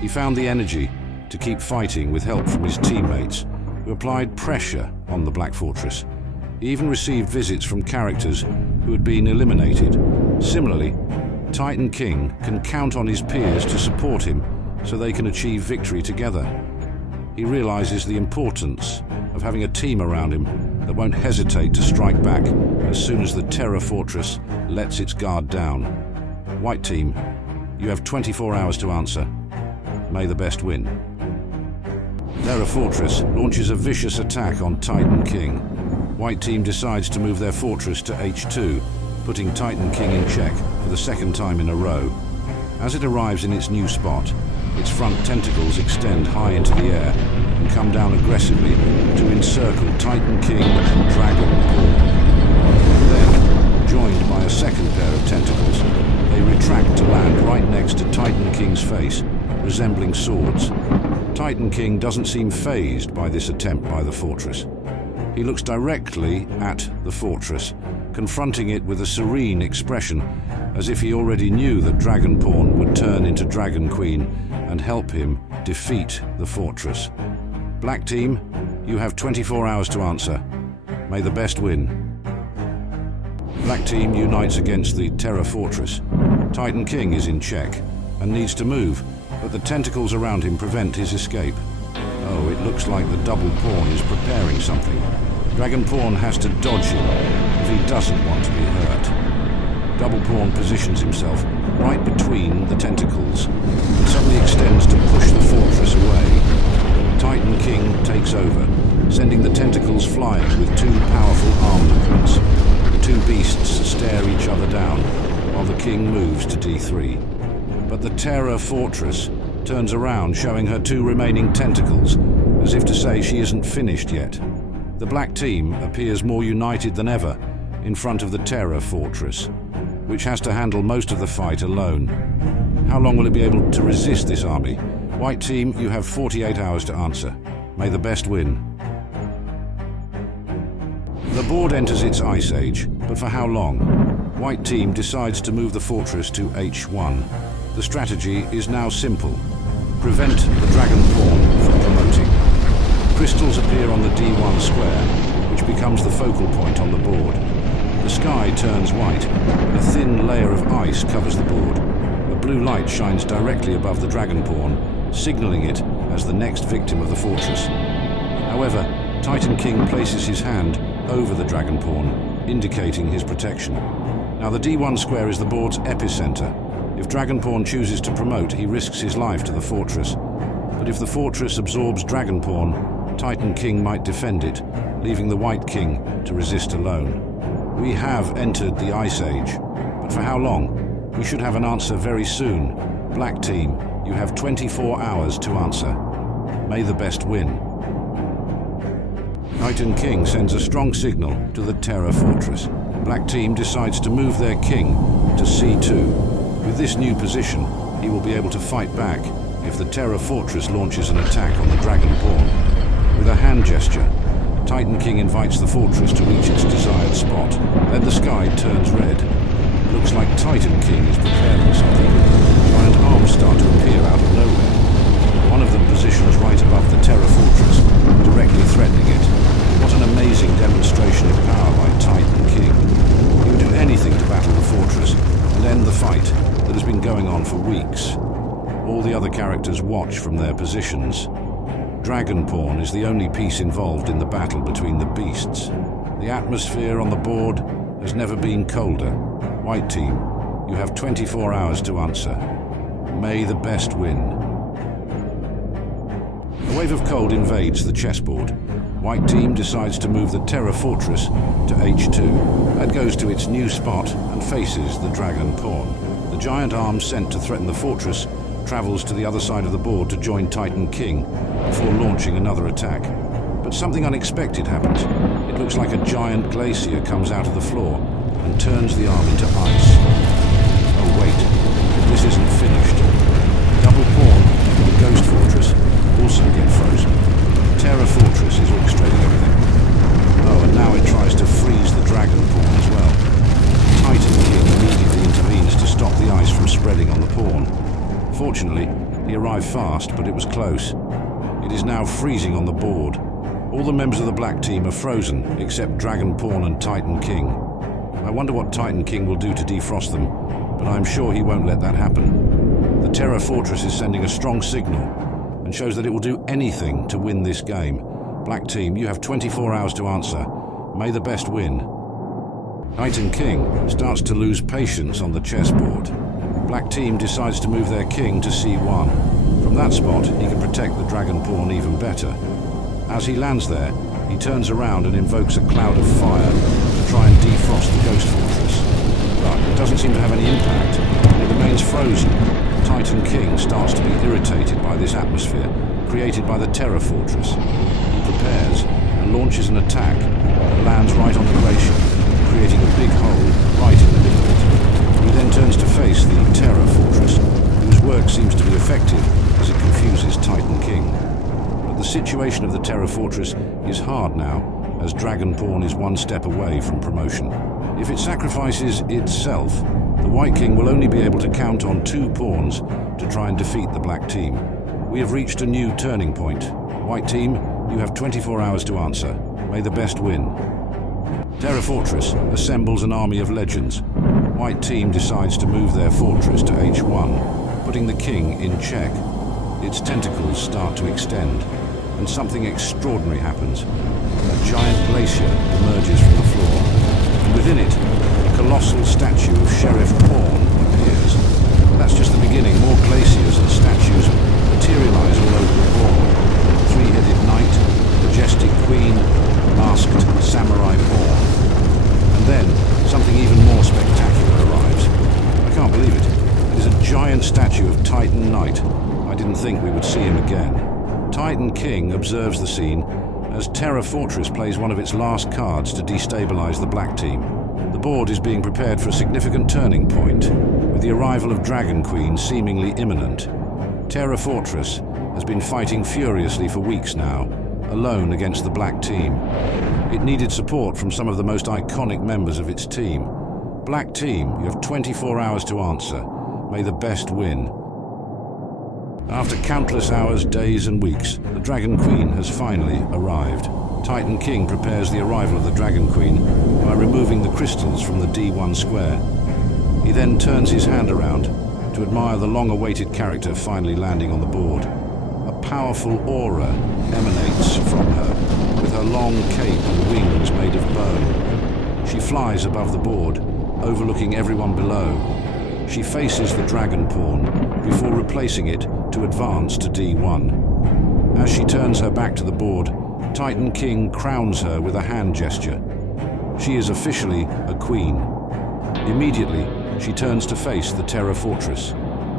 He found the energy to keep fighting with help from his teammates, who applied pressure on the Black Fortress. He even received visits from characters who had been eliminated. Similarly, Titan King can count on his peers to support him so they can achieve victory together. He realizes the importance of having a team around him that won't hesitate to strike back as soon as the Tera fortress lets its guard down. White team, you have 24 hours to answer. May the best win. Tera fortress launches a vicious attack on Titan King. White team decides to move their fortress to H2, putting Titan King in check for the 2nd time in a row. As it arrives in its new spot, its front tentacles extend high into the air and come down aggressively to encircle Titan King and Dragon Pawn. Then, joined by a 2nd pair of tentacles, they retract to land right next to Titan King's face, resembling swords. Titan King doesn't seem fazed by this attempt by the fortress. He looks directly at the fortress, confronting it with a serene expression, as if he already knew that Dragon Pawn would turn into Dragon Queen and help him defeat the fortress. Black team, you have 24 hours to answer. May the best win. Black team unites against the Tera fortress. Titan King is in check and needs to move, but the tentacles around him prevent his escape. Oh, it looks like the double pawn is preparing something. Dragon Pawn has to dodge him if he doesn't want to be hurt. Double Pawn positions himself right between the tentacles and suddenly extends to push the fortress away. Titan King takes over, sending the tentacles flying with 2 powerful arm movements. The 2 beasts stare each other down while the king moves to D3. But the Tera fortress turns around, showing her 2 remaining tentacles, as if to say she isn't finished yet. The black team appears more united than ever in front of the Tera fortress, which has to handle most of the fight alone. How long will it be able to resist this army? White team, you have 48 hours to answer. May the best win. The board enters its ice age, but for how long? White team decides to move the fortress to H1. The strategy is now simple. Prevent the Dragon Pawn from promoting. Crystals appear on the D1 square, which becomes the focal point on the board. The sky turns white, and a thin layer of ice covers the board. A blue light shines directly above the Dragon Pawn, signaling it as the next victim of the fortress. However, Titan King places his hand over the Dragon Pawn, indicating his protection. Now the D1 square is the board's epicenter. If Dragon Pawn chooses to promote, he risks his life to the fortress. But if the fortress absorbs Dragon Pawn, Titan King might defend it, leaving the White King to resist alone. We have entered the Ice Age, but for how long? We should have an answer very soon. Black team, you have 24 hours to answer. May the best win. Titan King sends a strong signal to the Tera fortress. Black team decides to move their king to C2. With this new position, he will be able to fight back if the Tera fortress launches an attack on the Dragon Pawn. With a hand gesture, Titan King invites the fortress to reach its desired spot. Then the sky turns red. Looks like Titan King is preparing something. Giant arms start to appear out of nowhere. One of them positions right above the Tera fortress, directly threatening it. What an amazing demonstration of power by Titan King. He would do anything to battle the fortress and end the fight that has been going on for weeks. All the other characters watch from their positions. Dragon Pawn is the only piece involved in the battle between the beasts. The atmosphere on the board has never been colder. White team, you have 24 hours to answer. May the best win. A wave of cold invades the chessboard. White team decides to move the Tera fortress to h2. That goes to its new spot and faces the dragon pawn. The giant arm sent to threaten the fortress travels to the other side of the board to join Titan King before launching another attack. But something unexpected happens. It looks like a giant glacier comes out of the floor and turns the arm into ice. Oh wait, this isn't finished. Double pawn and the ghost fortress also get frozen. Tera fortress is orchestrating everything. Oh, and now it tries to freeze the dragon pawn as well. Titan King immediately intervenes to stop the ice from spreading on the pawn. Fortunately, he arrived fast, but it was close. It is now freezing on the board. All the members of the black team are frozen, except Dragon Pawn and Titan King. I wonder what Titan King will do to defrost them, but I'm sure he won't let that happen. The Tera fortress is sending a strong signal and shows that it will do anything to win this game. Black team, you have 24 hours to answer. May the best win. Titan King starts to lose patience on the chessboard. Black team decides to move their king to c1. From that spot, he can protect the dragon pawn even better. As he lands there, he turns around and invokes a cloud of fire to try and defrost the ghost fortress. But it doesn't seem to have any impact, and it remains frozen. Titan King starts to be irritated by this atmosphere created by the Tera fortress. He prepares and launches an attack that lands right on the glacier, creating a big hole right in the middle of it. He then turns to face the Tera fortress, whose work seems to be effective as it confuses Titan King. But the situation of the Tera fortress is hard now, as Dragon Pawn is one step away from promotion. If it sacrifices itself, the White King will only be able to count on 2 pawns to try and defeat the Black team. We have reached a new turning point. White team, you have 24 hours to answer. May the best win. Tera fortress assembles an army of legends. White team decides to move their fortress to h1, putting the king in check. Its tentacles start to extend, and something extraordinary happens. A giant glacier emerges from the floor, and within it, a colossal statue of Sheriff Pawn appears. That's just the beginning. More glaciers and statues materialize all over the board. Three-headed knight, majestic queen, masked samurai pawn. And then, something even more spectacular arrives. I can't believe it. It is a giant statue of Titan Knight. I didn't think we would see him again. Titan King observes the scene as Tera Fortress plays one of its last cards to destabilize the Black team. The board is being prepared for a significant turning point, with the arrival of Dragon Queen seemingly imminent. Tera Fortress has been fighting furiously for weeks now, alone against the Black team. It needed support from some of the most iconic members of its team. Black team, you have 24 hours to answer. May the best win. After countless hours, days and weeks, the Dragon Queen has finally arrived. Titan King prepares the arrival of the Dragon Queen by removing the crystals from the D1 square. He then turns his hand around to admire the long-awaited character finally landing on the board. A powerful aura emanates from her, with her long cape and wings made of bone. She flies above the board, overlooking everyone below. She faces the dragon pawn before replacing it to advance to D1. As she turns her back to the board, Titan King crowns her with a hand gesture. She is officially a queen. Immediately, she turns to face the Tera Fortress.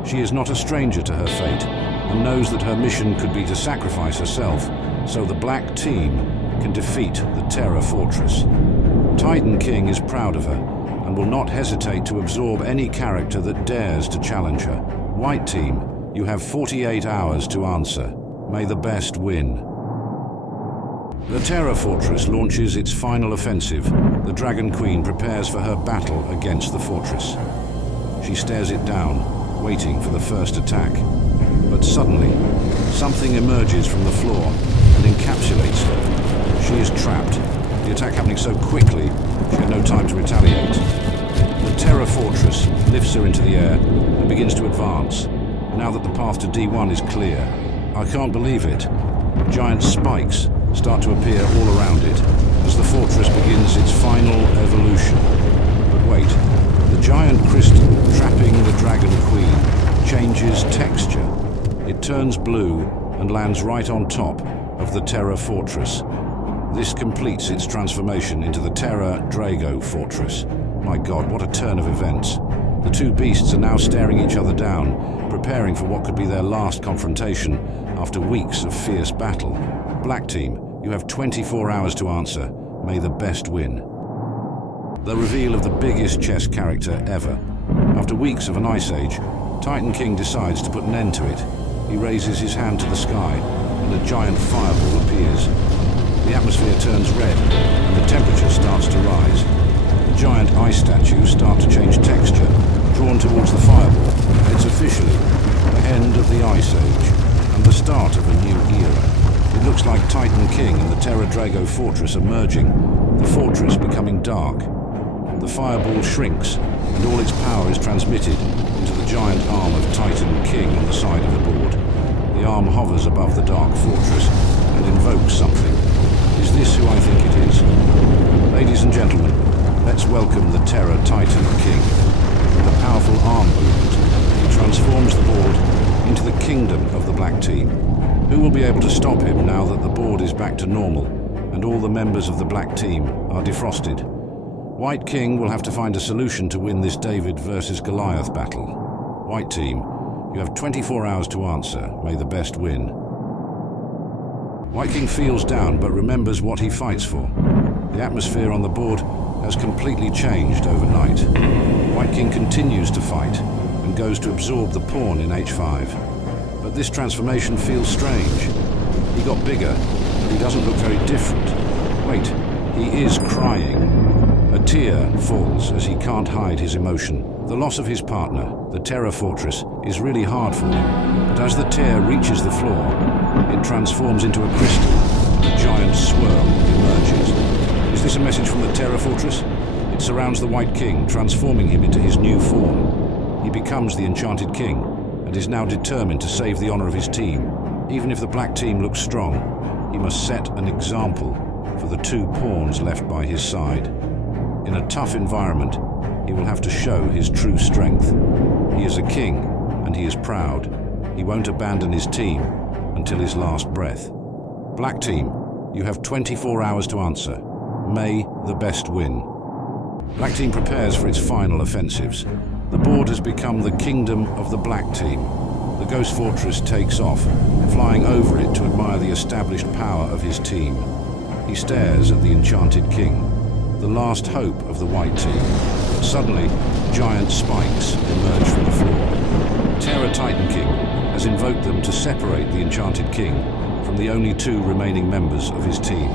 She is not a stranger to her fate and knows that her mission could be to sacrifice herself so the Black team can defeat the Tera Fortress. Titan King is proud of her and will not hesitate to absorb any character that dares to challenge her. White team, you have 48 hours to answer. May the best win. The Tera Fortress launches its final offensive. The Dragon Queen prepares for her battle against the fortress. She stares it down, waiting for the first attack. But suddenly, something emerges from the floor and encapsulates her. She is trapped. The attack happening so quickly, she had no time to retaliate. The Tera Fortress lifts her into the air and begins to advance, now that the path to D1 is clear. I can't believe it. Giant spikes start to appear all around it as the fortress begins its final evolution. But wait, the giant crystal trapping the Dragon Queen changes texture. It turns blue and lands right on top of the Tera fortress. This completes its transformation into the Tera Drago fortress. My God, what a turn of events. The two beasts are now staring each other down, preparing for what could be their last confrontation after weeks of fierce battle. Black team, you have 24 hours to answer. May the best win. The reveal of the biggest chess character ever. After weeks of an ice age, Titan King decides to put an end to it. He raises his hand to the sky, and a giant fireball appears. The atmosphere turns red, and the temperature starts to rise. The giant ice statues start to change texture, drawn towards the fireball. It's officially the end of the Ice Age, and the start of a new era. It looks like Titan King and the Tera Drago fortress are merging, the fortress becoming dark. The fireball shrinks, and all its power is transmitted into the giant arm of Titan King on the side of the board. The arm hovers above the dark fortress and invokes something. Is this who I think it is? Ladies and gentlemen, let's welcome the Tera Titan King. With a powerful arm movement, he transforms the board into the kingdom of the black team. Who will be able to stop him now that the board is back to normal and all the members of the black team are defrosted? White King will have to find a solution to win this David versus Goliath battle. White team, you have 24 hours to answer. May the best win. White King feels down but remembers what he fights for. The atmosphere on the board has completely changed overnight. White King continues to fight and goes to absorb the pawn in h5. But this transformation feels strange. He got bigger, but he doesn't look very different. Wait, he is crying. A tear falls as he can't hide his emotion. The loss of his partner, the Tera fortress, is really hard for him. But as the tear reaches the floor, it transforms into a crystal. A giant swirl emerges. Is this a message from the Tera fortress? It surrounds the White King, transforming him into his new form. He becomes the Enchanted King, and is now determined to save the honor of his team. Even if the black team looks strong, he must set an example for the two pawns left by his side. In a tough environment, he will have to show his true strength. He is a king, and he is proud. He won't abandon his team until his last breath. Black team, you have 24 hours to answer. May the best win. Black team prepares for its final offensives. The board has become the kingdom of the black team. The Ghost Fortress takes off, flying over it to admire the established power of his team. He stares at the Enchanted King, the last hope of the white team. But suddenly, giant spikes emerge from the floor. Tera Titan King has invoked them to separate the Enchanted King from the only two remaining members of his team.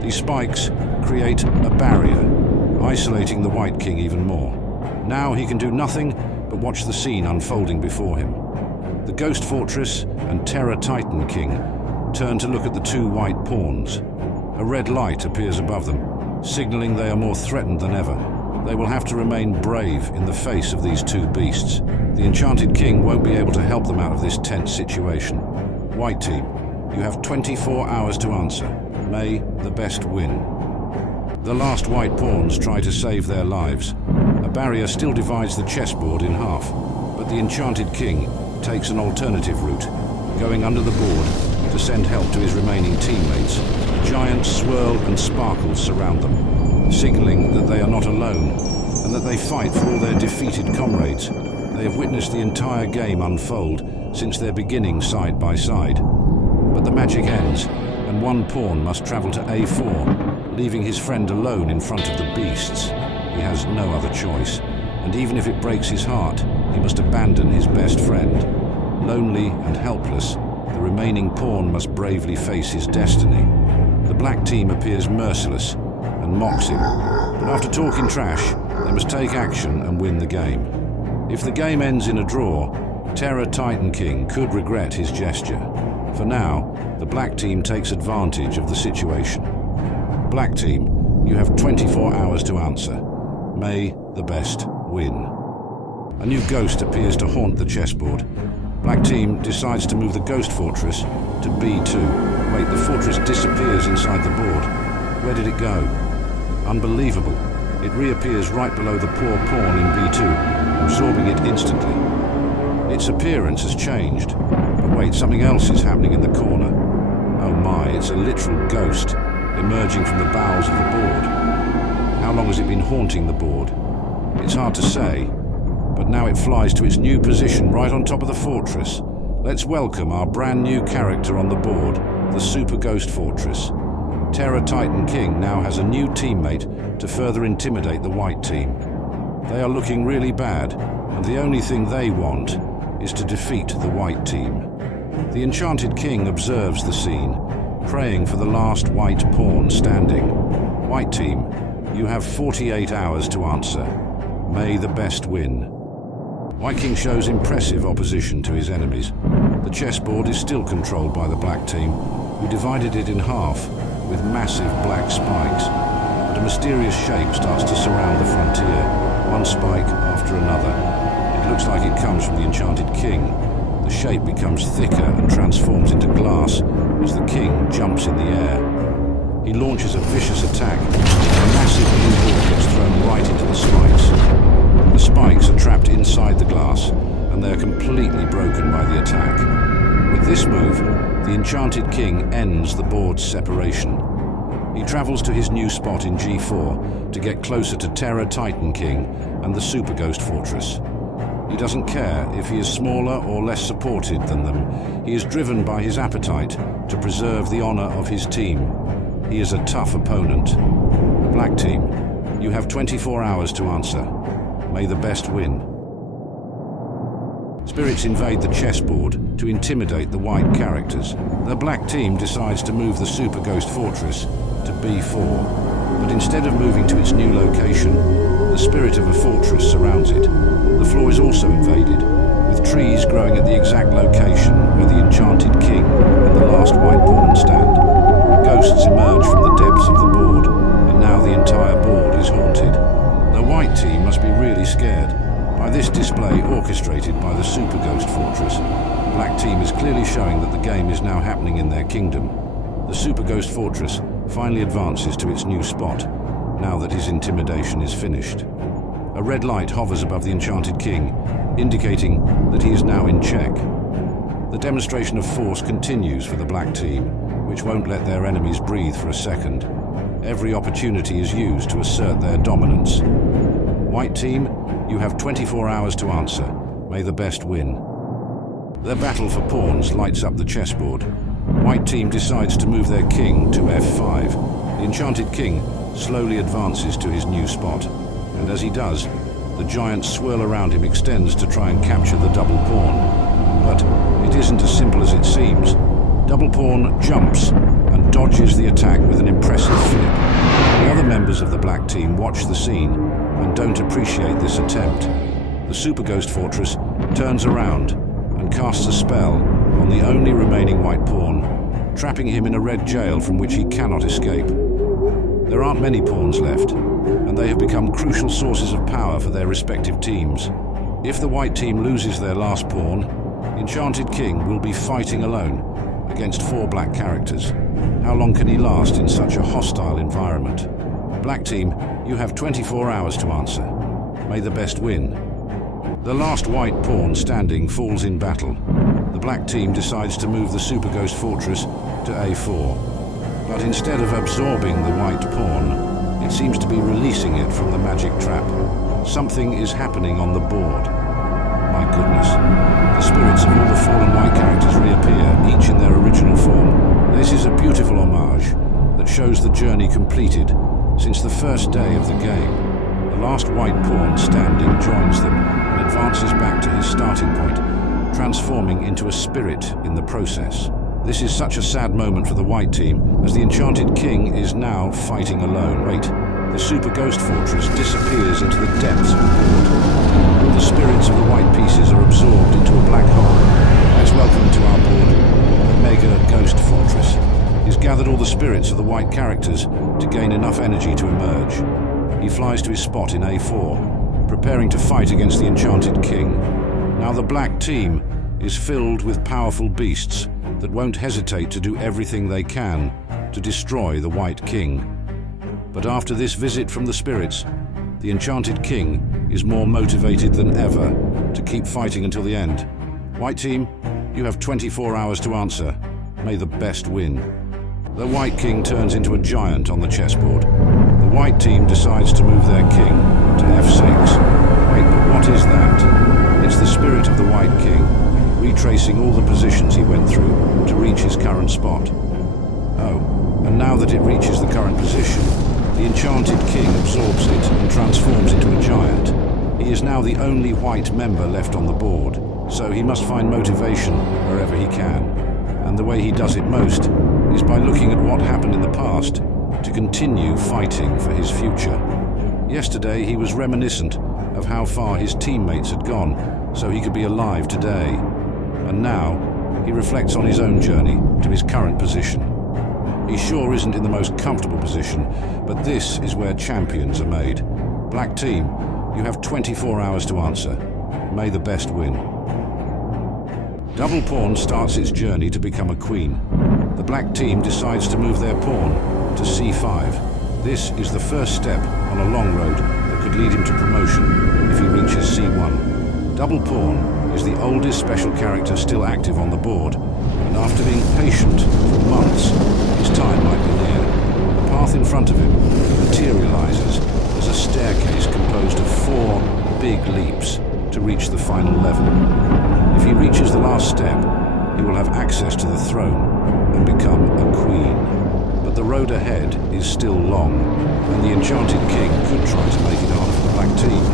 These spikes create a barrier, isolating the White King even more. Now he can do nothing but watch the scene unfolding before him. The Ghost Fortress and Tera Titan King turn to look at the two white pawns. A red light appears above them, signaling they are more threatened than ever. They will have to remain brave in the face of these two beasts. The Enchanted King won't be able to help them out of this tense situation. White team, you have 24 hours to answer. May the best win. The last white pawns try to save their lives. A barrier still divides the chessboard in half, but the Enchanted King takes an alternative route, going under the board to send help to his remaining teammates. Giant swirl and sparkles surround them, signaling that they are not alone and that they fight for all their defeated comrades. They have witnessed the entire game unfold since their beginning side by side. But the magic ends, and one pawn must travel to a4, leaving his friend alone in front of the beasts. He has no other choice, and even if it breaks his heart, he must abandon his best friend. Lonely and helpless, the remaining pawn must bravely face his destiny. The black team appears merciless and mocks him, but after talking trash, they must take action and win the game. If the game ends in a draw, Tera Titan King could regret his gesture. For now, the black team takes advantage of the situation. Black team, you have 24 hours to answer. May the best win. A new ghost appears to haunt the chessboard. Black team decides to move the Ghost Fortress to b2. Wait, the fortress disappears inside the board. Where did it go? Unbelievable. It reappears right below the poor pawn in b2, absorbing it instantly. Its appearance has changed, But wait, something else is happening in the corner. Oh my, it's a literal ghost emerging from the bowels of the board. How long has it been haunting the board? It's hard to say, but now it flies to its new position right on top of the fortress. Let's welcome our brand new character on the board, the Super Ghost Fortress. Tera Titan King now has a new teammate to further intimidate the white team. They are looking really bad, and the only thing they want is to defeat the white team. The Enchanted King observes the scene, praying for the last white pawn standing. White team, you have 48 hours to answer. May the best win. White King shows impressive opposition to his enemies. The chessboard is still controlled by the black team, who divided it in half with massive black spikes. But a mysterious shape starts to surround the frontier, one spike after another. It looks like it comes from the Enchanted King. The shape becomes thicker and transforms into glass as the king jumps in the air. He launches a vicious attack, and a massive blue ball gets thrown right into the spikes. The spikes are trapped inside the glass, and they are completely broken by the attack. With this move, the Enchanted King ends the board's separation. He travels to his new spot in G4 to get closer to Tera Titan King and the Super Ghost Fortress. He doesn't care if he is smaller or less supported than them. He is driven by his appetite to preserve the honor of his team. He is a tough opponent. Black team, you have 24 hours to answer. May the best win. Spirits invade the chessboard to intimidate the white characters. The black team decides to move the Super Ghost Fortress to B4, but instead of moving to its new location, the spirit of a fortress surrounds it. The floor is also invaded, with trees growing at the exact location where the Enchanted King and the last white pawn stand. Ghosts emerge from the depths of the board, and now the entire board is haunted. The white team must be really scared. By this display orchestrated by the Super Ghost Fortress, the black team is clearly showing that the game is now happening in their kingdom. The Super Ghost Fortress finally advances to its new spot, now that his intimidation is finished. A red light hovers above the Enchanted King, indicating that he is now in check. The demonstration of force continues for the black team, which won't let their enemies breathe for a second. Every opportunity is used to assert their dominance. White team, you have 24 hours to answer. May the best win. Their battle for pawns lights up the chessboard. White team decides to move their king to F5. The Enchanted King slowly advances to his new spot, and as he does, the giant swirl around him extends to try and capture the double pawn. But it isn't as simple as it seems. Double pawn jumps and dodges the attack with an impressive flip. The other members of the black team watch the scene and don't appreciate this attempt. The Super Ghost Fortress turns around and casts a spell on the only remaining white pawn, trapping him in a red jail from which he cannot escape. There aren't many pawns left, and they have become crucial sources of power for their respective teams. If the white team loses their last pawn, Enchanted King will be fighting alone against 4 black characters. How long can he last in such a hostile environment? Black team, you have 24 hours to answer. May the best win. The last white pawn standing falls in battle. The black team decides to move the Super Ghost Fortress to A4. But instead of absorbing the white pawn, it seems to be releasing it from the magic trap. Something is happening on the board. My goodness. The spirits of all the fallen white characters reappear, each in their original form. This is a beautiful homage that shows the journey completed since the first day of the game. The last white pawn standing joins them and advances back to his starting point, transforming into a spirit in the process. This is such a sad moment for the white team, as the Enchanted King is now fighting alone. Wait, the Super Ghost Fortress disappears into the depths of the board. All the spirits of the white pieces are absorbed into a black hole. Let's welcome to our board the Mega Ghost Fortress. He's gathered all the spirits of the white characters to gain enough energy to emerge. He flies to his spot in A4, preparing to fight against the Enchanted King. Now the black team is filled with powerful beasts that won't hesitate to do everything they can to destroy the White King. But after this visit from the spirits, the Enchanted King is more motivated than ever to keep fighting until the end. White team, You have 24 hours to answer. May the best win. The White King turns into a giant on the chessboard. The White team decides to move their king to f6. Wait, but what is that? It's the spirit of the White King, retracing all the positions he went through to reach his current spot. Oh, and now that it reaches the current position, the Enchanted King absorbs it and transforms into a giant. He is now the only white member left on the board, so he must find motivation wherever he can. And the way he does it most is by looking at what happened in the past to continue fighting for his future. Yesterday he was reminiscent of how far his teammates had gone so he could be alive today. And now he reflects on his own journey to his current position. He sure isn't in the most comfortable position, but this is where champions are made. Black team, you have 24 hours to answer. May the best win. Double pawn starts its journey to become a queen. The black team decides to move their pawn to c5. This is the first step on a long road that could lead him to promotion if he reaches c1. Double pawn is the oldest special character still active on the board, and after being patient for months, his time might be near. The path in front of him materializes as a staircase composed of 4 big leaps to reach the final level. If he reaches the last step, he will have access to the throne and become a queen. But the road ahead is still long, and the Enchanted King could try to make it hard for the black team.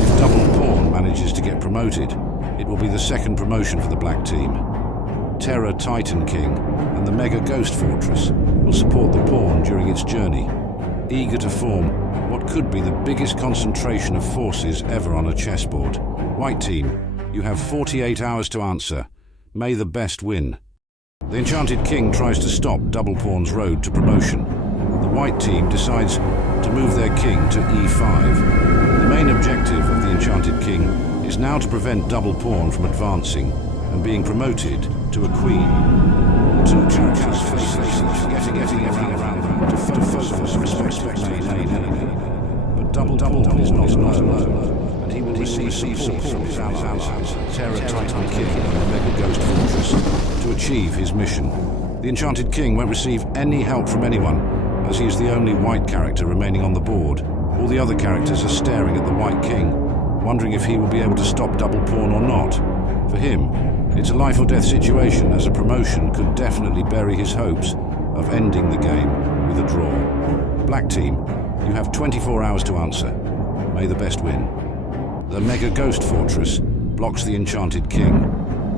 If double pawn manages to get promoted, it will be the second promotion for the black team. Tera Titan King and the Mega Ghost Fortress will support the pawn during its journey, eager to form what could be the biggest concentration of forces ever on a chessboard. White team, you have 48 hours to answer. May the best win. The Enchanted King tries to stop double pawn's road to promotion. The white team decides to move their king to e5. The main objective of the Enchanted King is now to prevent double pawn from advancing and being promoted to a queen. Two characters getting around to focus respective main. But double pawn is not alone, and he will receive support from his allies, Tera Titan King and the Mega Ghost Fortress, to achieve his mission. The Enchanted King won't receive any help from anyone, as he is the only white character remaining on the board. All the other characters are staring at the White King, wondering if he will be able to stop double pawn or not. For him, it's a life or death situation, as a promotion could definitely bury his hopes of ending the game with a draw. Black team, you have 24 hours to answer. May the best win. The Mega Ghost Fortress blocks the Enchanted King.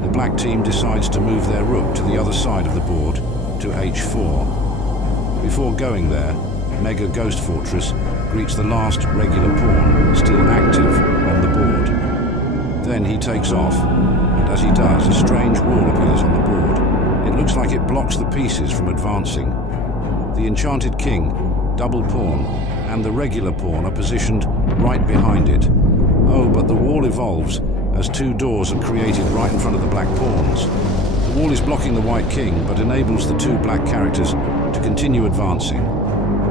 The black team decides to move their rook to the other side of the board to h4. Before going there, Mega Ghost Fortress greets the last regular pawn still active on the board. Then he takes off, and as he does, a strange wall appears on the board. It looks like it blocks the pieces from advancing. The Enchanted King, double pawn, and the regular pawn are positioned right behind it. Oh, but the wall evolves as 2 doors are created right in front of the black pawns. The wall is blocking the White King, but enables the 2 black characters to continue advancing.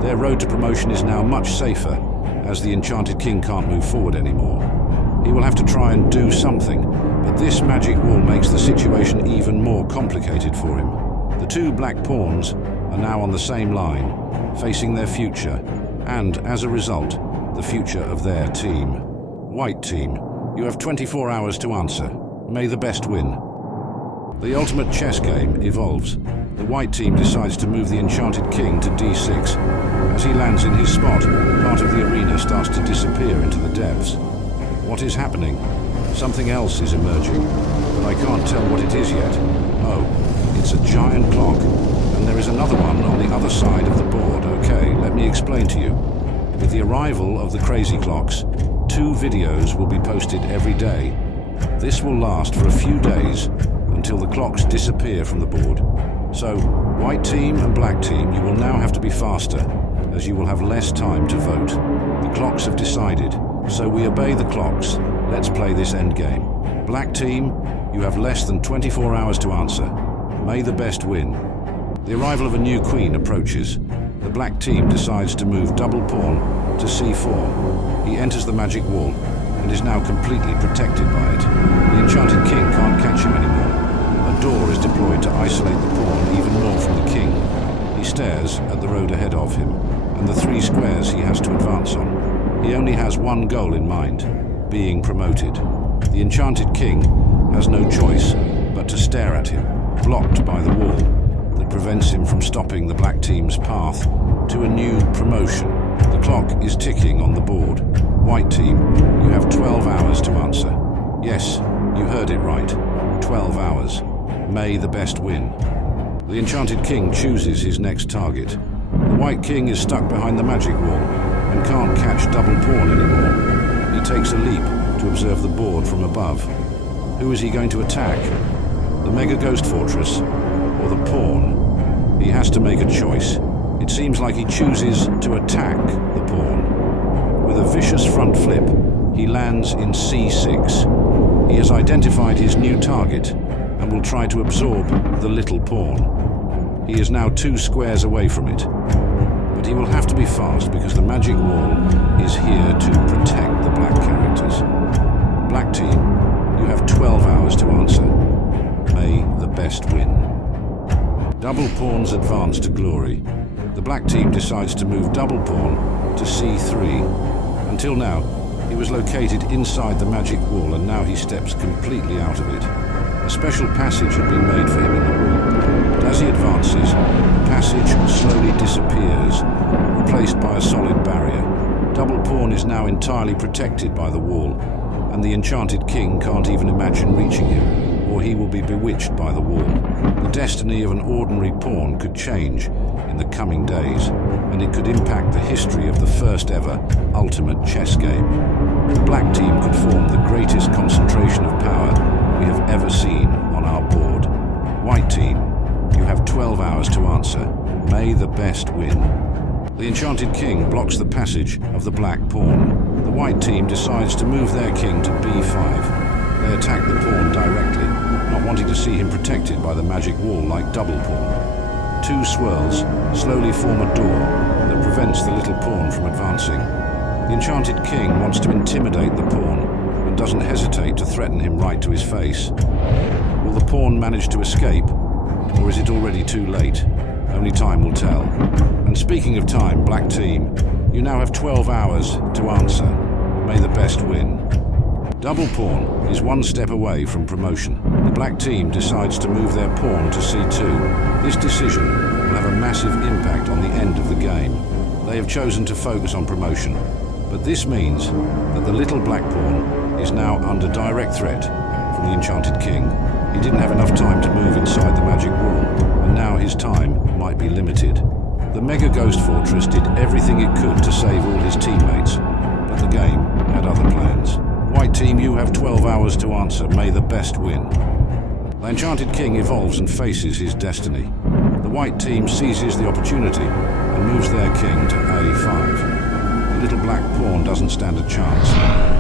Their road to promotion is now much safer, as the Enchanted King can't move forward anymore. He will have to try and do something, but this magic wall makes the situation even more complicated for him. The 2 black pawns are now on the same line, facing their future, and, as a result, the future of their team. White team, you have 24 hours to answer. May the best win. The ultimate chess game evolves. The white team decides to move the Enchanted King to d6. As he lands in his spot, part of the arena starts to disappear into the depths. What is happening? Something else is emerging, but I can't tell what it is yet. Oh, it's a giant clock, and there is another one on the other side of the board. Okay, let me explain to you. With the arrival of the crazy clocks, 2 videos will be posted every day. This will last for a few days until the clocks disappear from the board. So, white team and black team, you will now have to be faster, as you will have less time to vote. The clocks have decided, so we obey the clocks. Let's play this endgame. Black team, you have less than 24 hours to answer. May the best win. The arrival of a new queen approaches. The black team decides to move double pawn to c4. He enters the magic wall and is now completely protected by it. The Enchanted King can't catch him anymore. A A door is deployed to isolate the pawn even more from the king. He stares at the road ahead of him and the 3 squares he has to advance on. He only has one goal in mind: being promoted. The Enchanted King has no choice but to stare at him, blocked by the wall that prevents him from stopping the black team's path to a new promotion. The clock is ticking on the board. White team, you have 12 hours to answer. Yes, you heard it right. 12 hours. May the best win. The Enchanted King chooses his next target. The White King is stuck behind the magic wall and can't catch double pawn anymore. He takes a leap to observe the board from above. Who is he going to attack? The Mega Ghost Fortress or the pawn? He has to make a choice. It seems like he chooses to attack the pawn. With a vicious front flip, he lands in c6. He has identified his new target and will try to absorb the little pawn. He is now 2 squares away from it. But he will have to be fast because the magic wall is here to protect the black characters. Black team, you have 12 hours to answer. May the best win. Double pawns advance to glory. The black team decides to move double pawn to c3. Until now, he was located inside the magic wall, and now he steps completely out of it. A special passage had been made for him in the wall, but as he advances, the passage slowly disappears, replaced by a solid barrier. Double pawn is now entirely protected by the wall, and the Enchanted King can't even imagine reaching him, or he will be bewitched by the wall. The destiny of an ordinary pawn could change in the coming days, and it could impact the history of the first ever ultimate chess game. The black team could form the greatest concentration of power we have ever seen on our board. White team, you have 12 hours to answer. May the best win. The Enchanted King blocks the passage of the black pawn. The white team decides to move their king to b5. They attack the pawn directly, not wanting to see him protected by the magic wall like double pawn. 2 swirls slowly form a door that prevents the little pawn from advancing. The Enchanted King wants to intimidate the pawn and doesn't hesitate to threaten him right to his face. Will the pawn manage to escape, or is it already too late? Only time will tell. And speaking of time, black team, you now have 12 hours to answer. May the best win. Double pawn is 1 step away from promotion. The black team decides to move their pawn to c2. This decision will have a massive impact on the end of the game. They have chosen to focus on promotion, but this means that the little black pawn is now under direct threat from the Enchanted King. He didn't have enough time to move inside the magic wall, and now his time might be limited. The Mega Ghost Fortress did everything it could to save all his teammates, but the game had other plans. White team, you have 12 hours to answer. May the best win. The Enchanted King evolves and faces his destiny. The white team seizes the opportunity and moves their king to a5. The little black pawn doesn't stand a chance,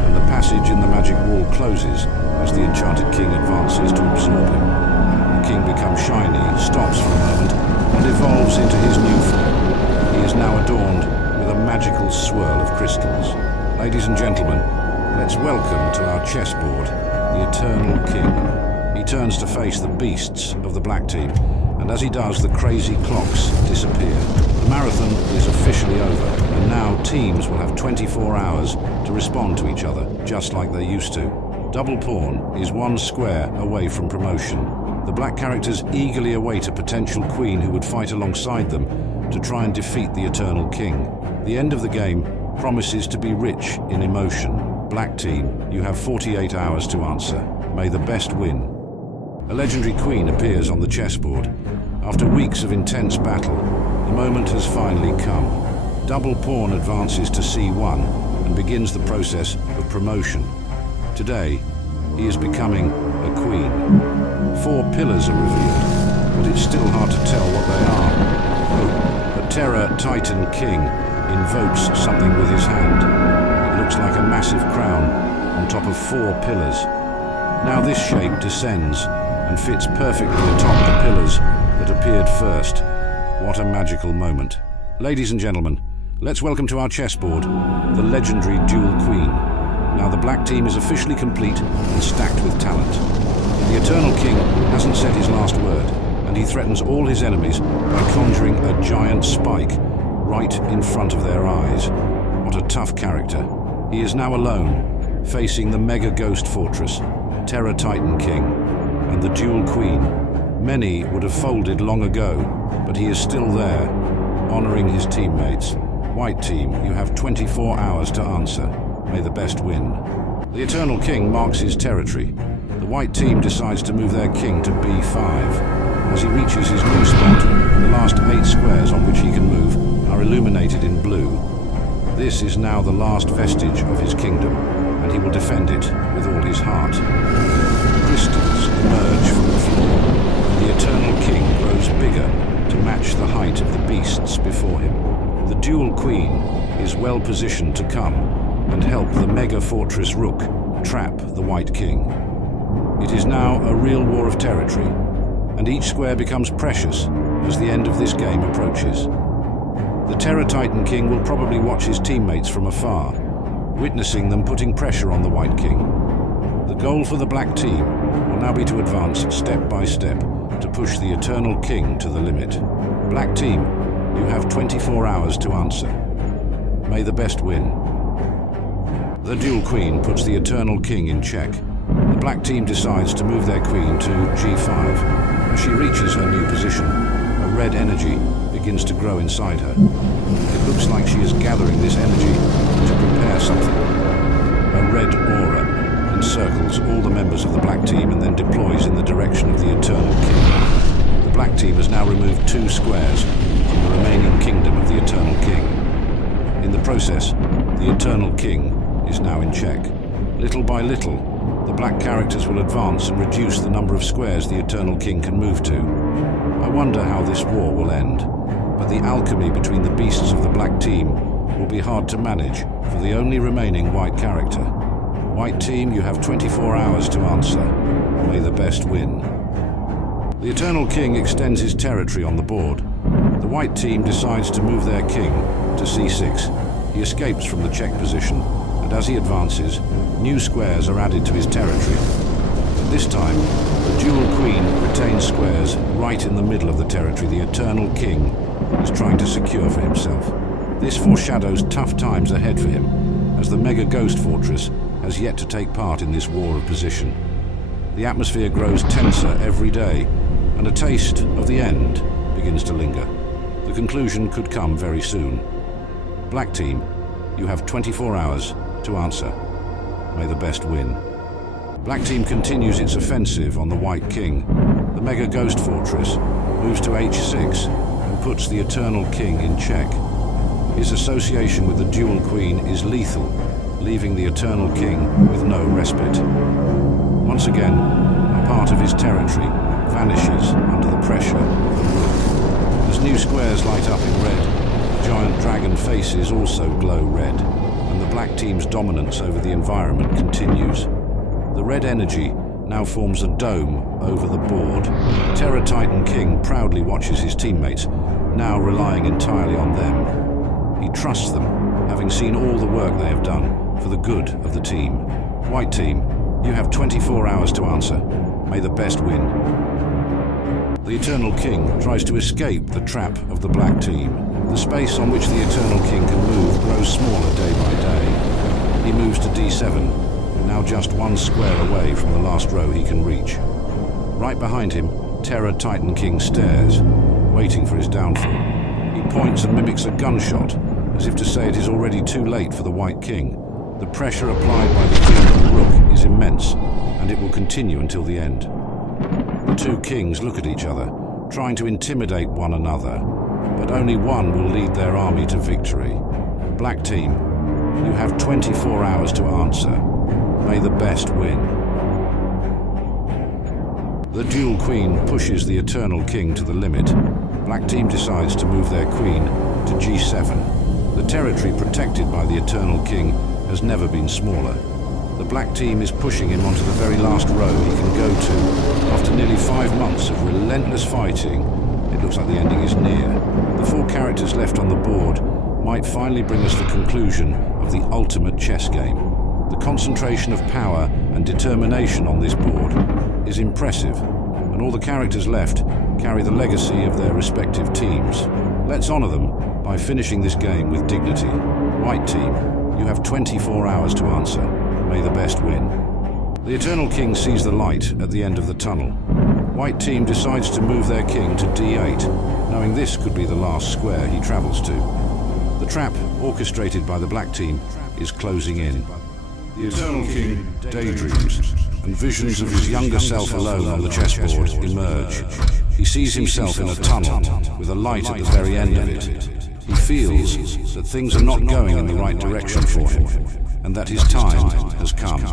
and the passage in the magic wall closes as the Enchanted King advances to absorb him. The king becomes shiny, stops for a moment, and evolves into his new form. He is now adorned with a magical swirl of crystals. Ladies and gentlemen, let's welcome to our chessboard the Eternal King. He turns to face the beasts of the black team, and as he does, the crazy clocks disappear. The marathon is officially over, and now teams will have 24 hours to respond to each other, just like they used to. Double pawn is 1 square away from promotion. The black characters eagerly await a potential queen who would fight alongside them to try and defeat the Eternal King. The end of the game promises to be rich in emotion. Black team, you have 48 hours to answer. May the best win. A legendary queen appears on the chessboard. After weeks of intense battle, the moment has finally come. Double pawn advances to c1 and begins the process of promotion. Today, he is becoming a queen. 4 pillars are revealed, but it's still hard to tell what they are. Oh, the Tera Titan King invokes something with his hand. It looks like a massive crown on top of 4 pillars. Now this shape descends and fits perfectly atop the pillars that appeared first. What a magical moment. Ladies and gentlemen, let's welcome to our chessboard the legendary Dual Queen. Now the black team is officially complete and stacked with talent. The Eternal King hasn't said his last word, and he threatens all his enemies by conjuring a giant spike right in front of their eyes. What a tough character. He is now alone, facing the Mega Ghost Fortress, Tera Titan King, and the Dual Queen. Many would have folded long ago, but he is still there, honoring his teammates. White team, you have 24 hours to answer. May the best win. The Eternal King marks his territory. The white team decides to move their king to B5. As he reaches his new spot, the last 8 squares on which he can move are illuminated in blue. This is now the last vestige of his kingdom, and he will defend it with all his heart. Crystals emerge from the floor, and the Eternal King grows bigger to match the height of the beasts before him. The Dual Queen is well positioned to come and help the Mega Fortress Rook trap the White King. It is now a real war of territory, and each square becomes precious as the end of this game approaches. The Tera Titan King will probably watch his teammates from afar, witnessing them putting pressure on the White King. The goal for the black team will now be to advance step by step to push the Eternal King to the limit. Black team, you have 24 hours to answer. May the best win. The Dual Queen puts the Eternal King in check. The black team decides to move their queen to G5. As she reaches her new position, a red energy begins to grow inside her. It looks like she is gathering this energy to prepare something. A red aura encircles all the members of the black team and then deploys in the direction of the Eternal King. The black team has now removed 2 squares from the remaining kingdom of the Eternal King. In the process, the Eternal King is now in check. Little by little, the black characters will advance and reduce the number of squares the Eternal King can move to. I wonder how this war will end, but the alchemy between the beasts of the black team will be hard to manage for the only remaining white character. White team, you have 24 hours to answer. May the best win. The Eternal King extends his territory on the board. The white team decides to move their king to C6. He escapes from the check position, and as he advances, new squares are added to his territory. This time, the Dual Queen retains squares right in the middle of the territory the Eternal King is trying to secure for himself. This foreshadows tough times ahead for him, as the Mega Ghost Fortress has yet to take part in this war of position. The atmosphere grows tenser every day, and a taste of the end begins to linger. The conclusion could come very soon. Black team, you have 24 hours to answer. May the best win. Black team continues its offensive on the White King. The Mega Ghost Fortress moves to H6 and puts the Eternal King in check. His association with the Dual Queen is lethal, leaving the Eternal King with no respite. Once again, a part of his territory vanishes under the pressure of the Rook. As new squares light up in red, the giant dragon faces also glow red, and the black team's dominance over the environment continues. The red energy now forms a dome over the board. Tera Titan King proudly watches his teammates, now relying entirely on them. He trusts them, having seen all the work they have done for the good of the team. White team, you have 24 hours to answer. May the best win. The Eternal King tries to escape the trap of the black team. The space on which the Eternal King can move grows smaller day by day. He moves to D7, now just 1 square away from the last row he can reach. Right behind him, Tera Titan King stares, waiting for his downfall. He points and mimics a gunshot, as if to say it is already too late for the White King. The pressure applied by the King of the Rook is immense, and it will continue until the end. The 2 kings look at each other, trying to intimidate one another, but only one will lead their army to victory. Black team, you have 24 hours to answer. May the best win. The Dual Queen pushes the Eternal King to the limit. Black team decides to move their queen to G7. The territory protected by the Eternal King has never been smaller. The black team is pushing him onto the very last row he can go to. After nearly 5 months of relentless fighting, it looks like the ending is near. The 4 characters left on the board might finally bring us the conclusion of the ultimate chess game. The concentration of power and determination on this board is impressive, and all the characters left carry the legacy of their respective teams. Let's honor them by finishing this game with dignity. White team, you have 24 hours to answer. May the best win. The Eternal King sees the light at the end of the tunnel. White team decides to move their king to D8, knowing this could be the last square he travels to. The trap, orchestrated by the black team, is closing in. The Eternal King daydreams, and visions of his younger self alone on the chessboard emerge. He sees himself in a tunnel, with a light at the very end of it. He feels that things are not going in the right direction for him, and that his time has come.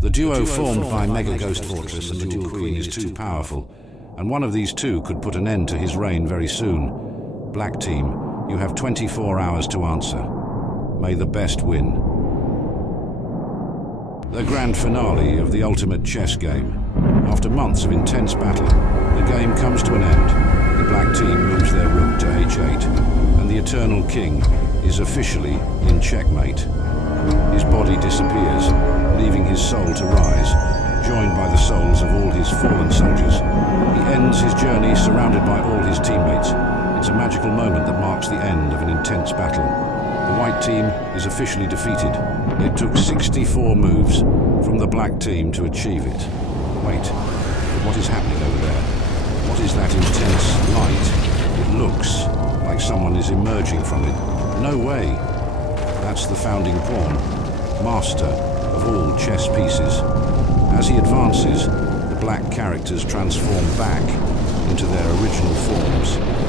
The duo formed by Mega Ghost Fortress and the Dual Queen is too powerful, and one of these two could put an end to his reign very soon. Black team, you have 24 hours to answer. May the best win. The grand finale of the ultimate chess game. After months of intense battle, the game comes to an end. The black team moves their rook to H8, and the Eternal King is officially in checkmate. His body disappears, leaving his soul to rise, joined by the souls of all his fallen soldiers. He ends his journey surrounded by all his teammates. It's a magical moment that marks the end of an intense battle. The white team is officially defeated. It took 64 moves from the black team to achieve it. Wait, but what is happening over there? What is that intense light? It looks like someone is emerging from it. No way. That's the founding pawn, master of all chess pieces. As he advances, the black characters transform back into their original forms.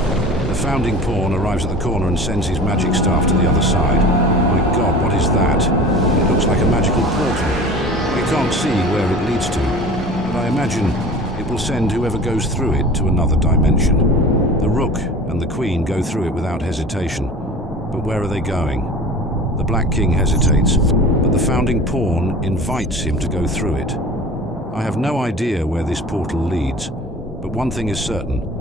The founding pawn arrives at the corner and sends his magic staff to the other side. My God, what is that? It looks like a magical portal. We can't see where it leads to, but I imagine it will send whoever goes through it to another dimension. The Rook and the Queen go through it without hesitation. But where are they going? The Black King hesitates, but the founding pawn invites him to go through it. I have no idea where this portal leads, but one thing is certain.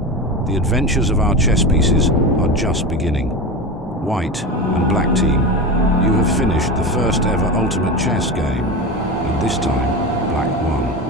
The adventures of our chess pieces are just beginning. White and black team, you have finished the first ever ultimate chess game, and this time, black won.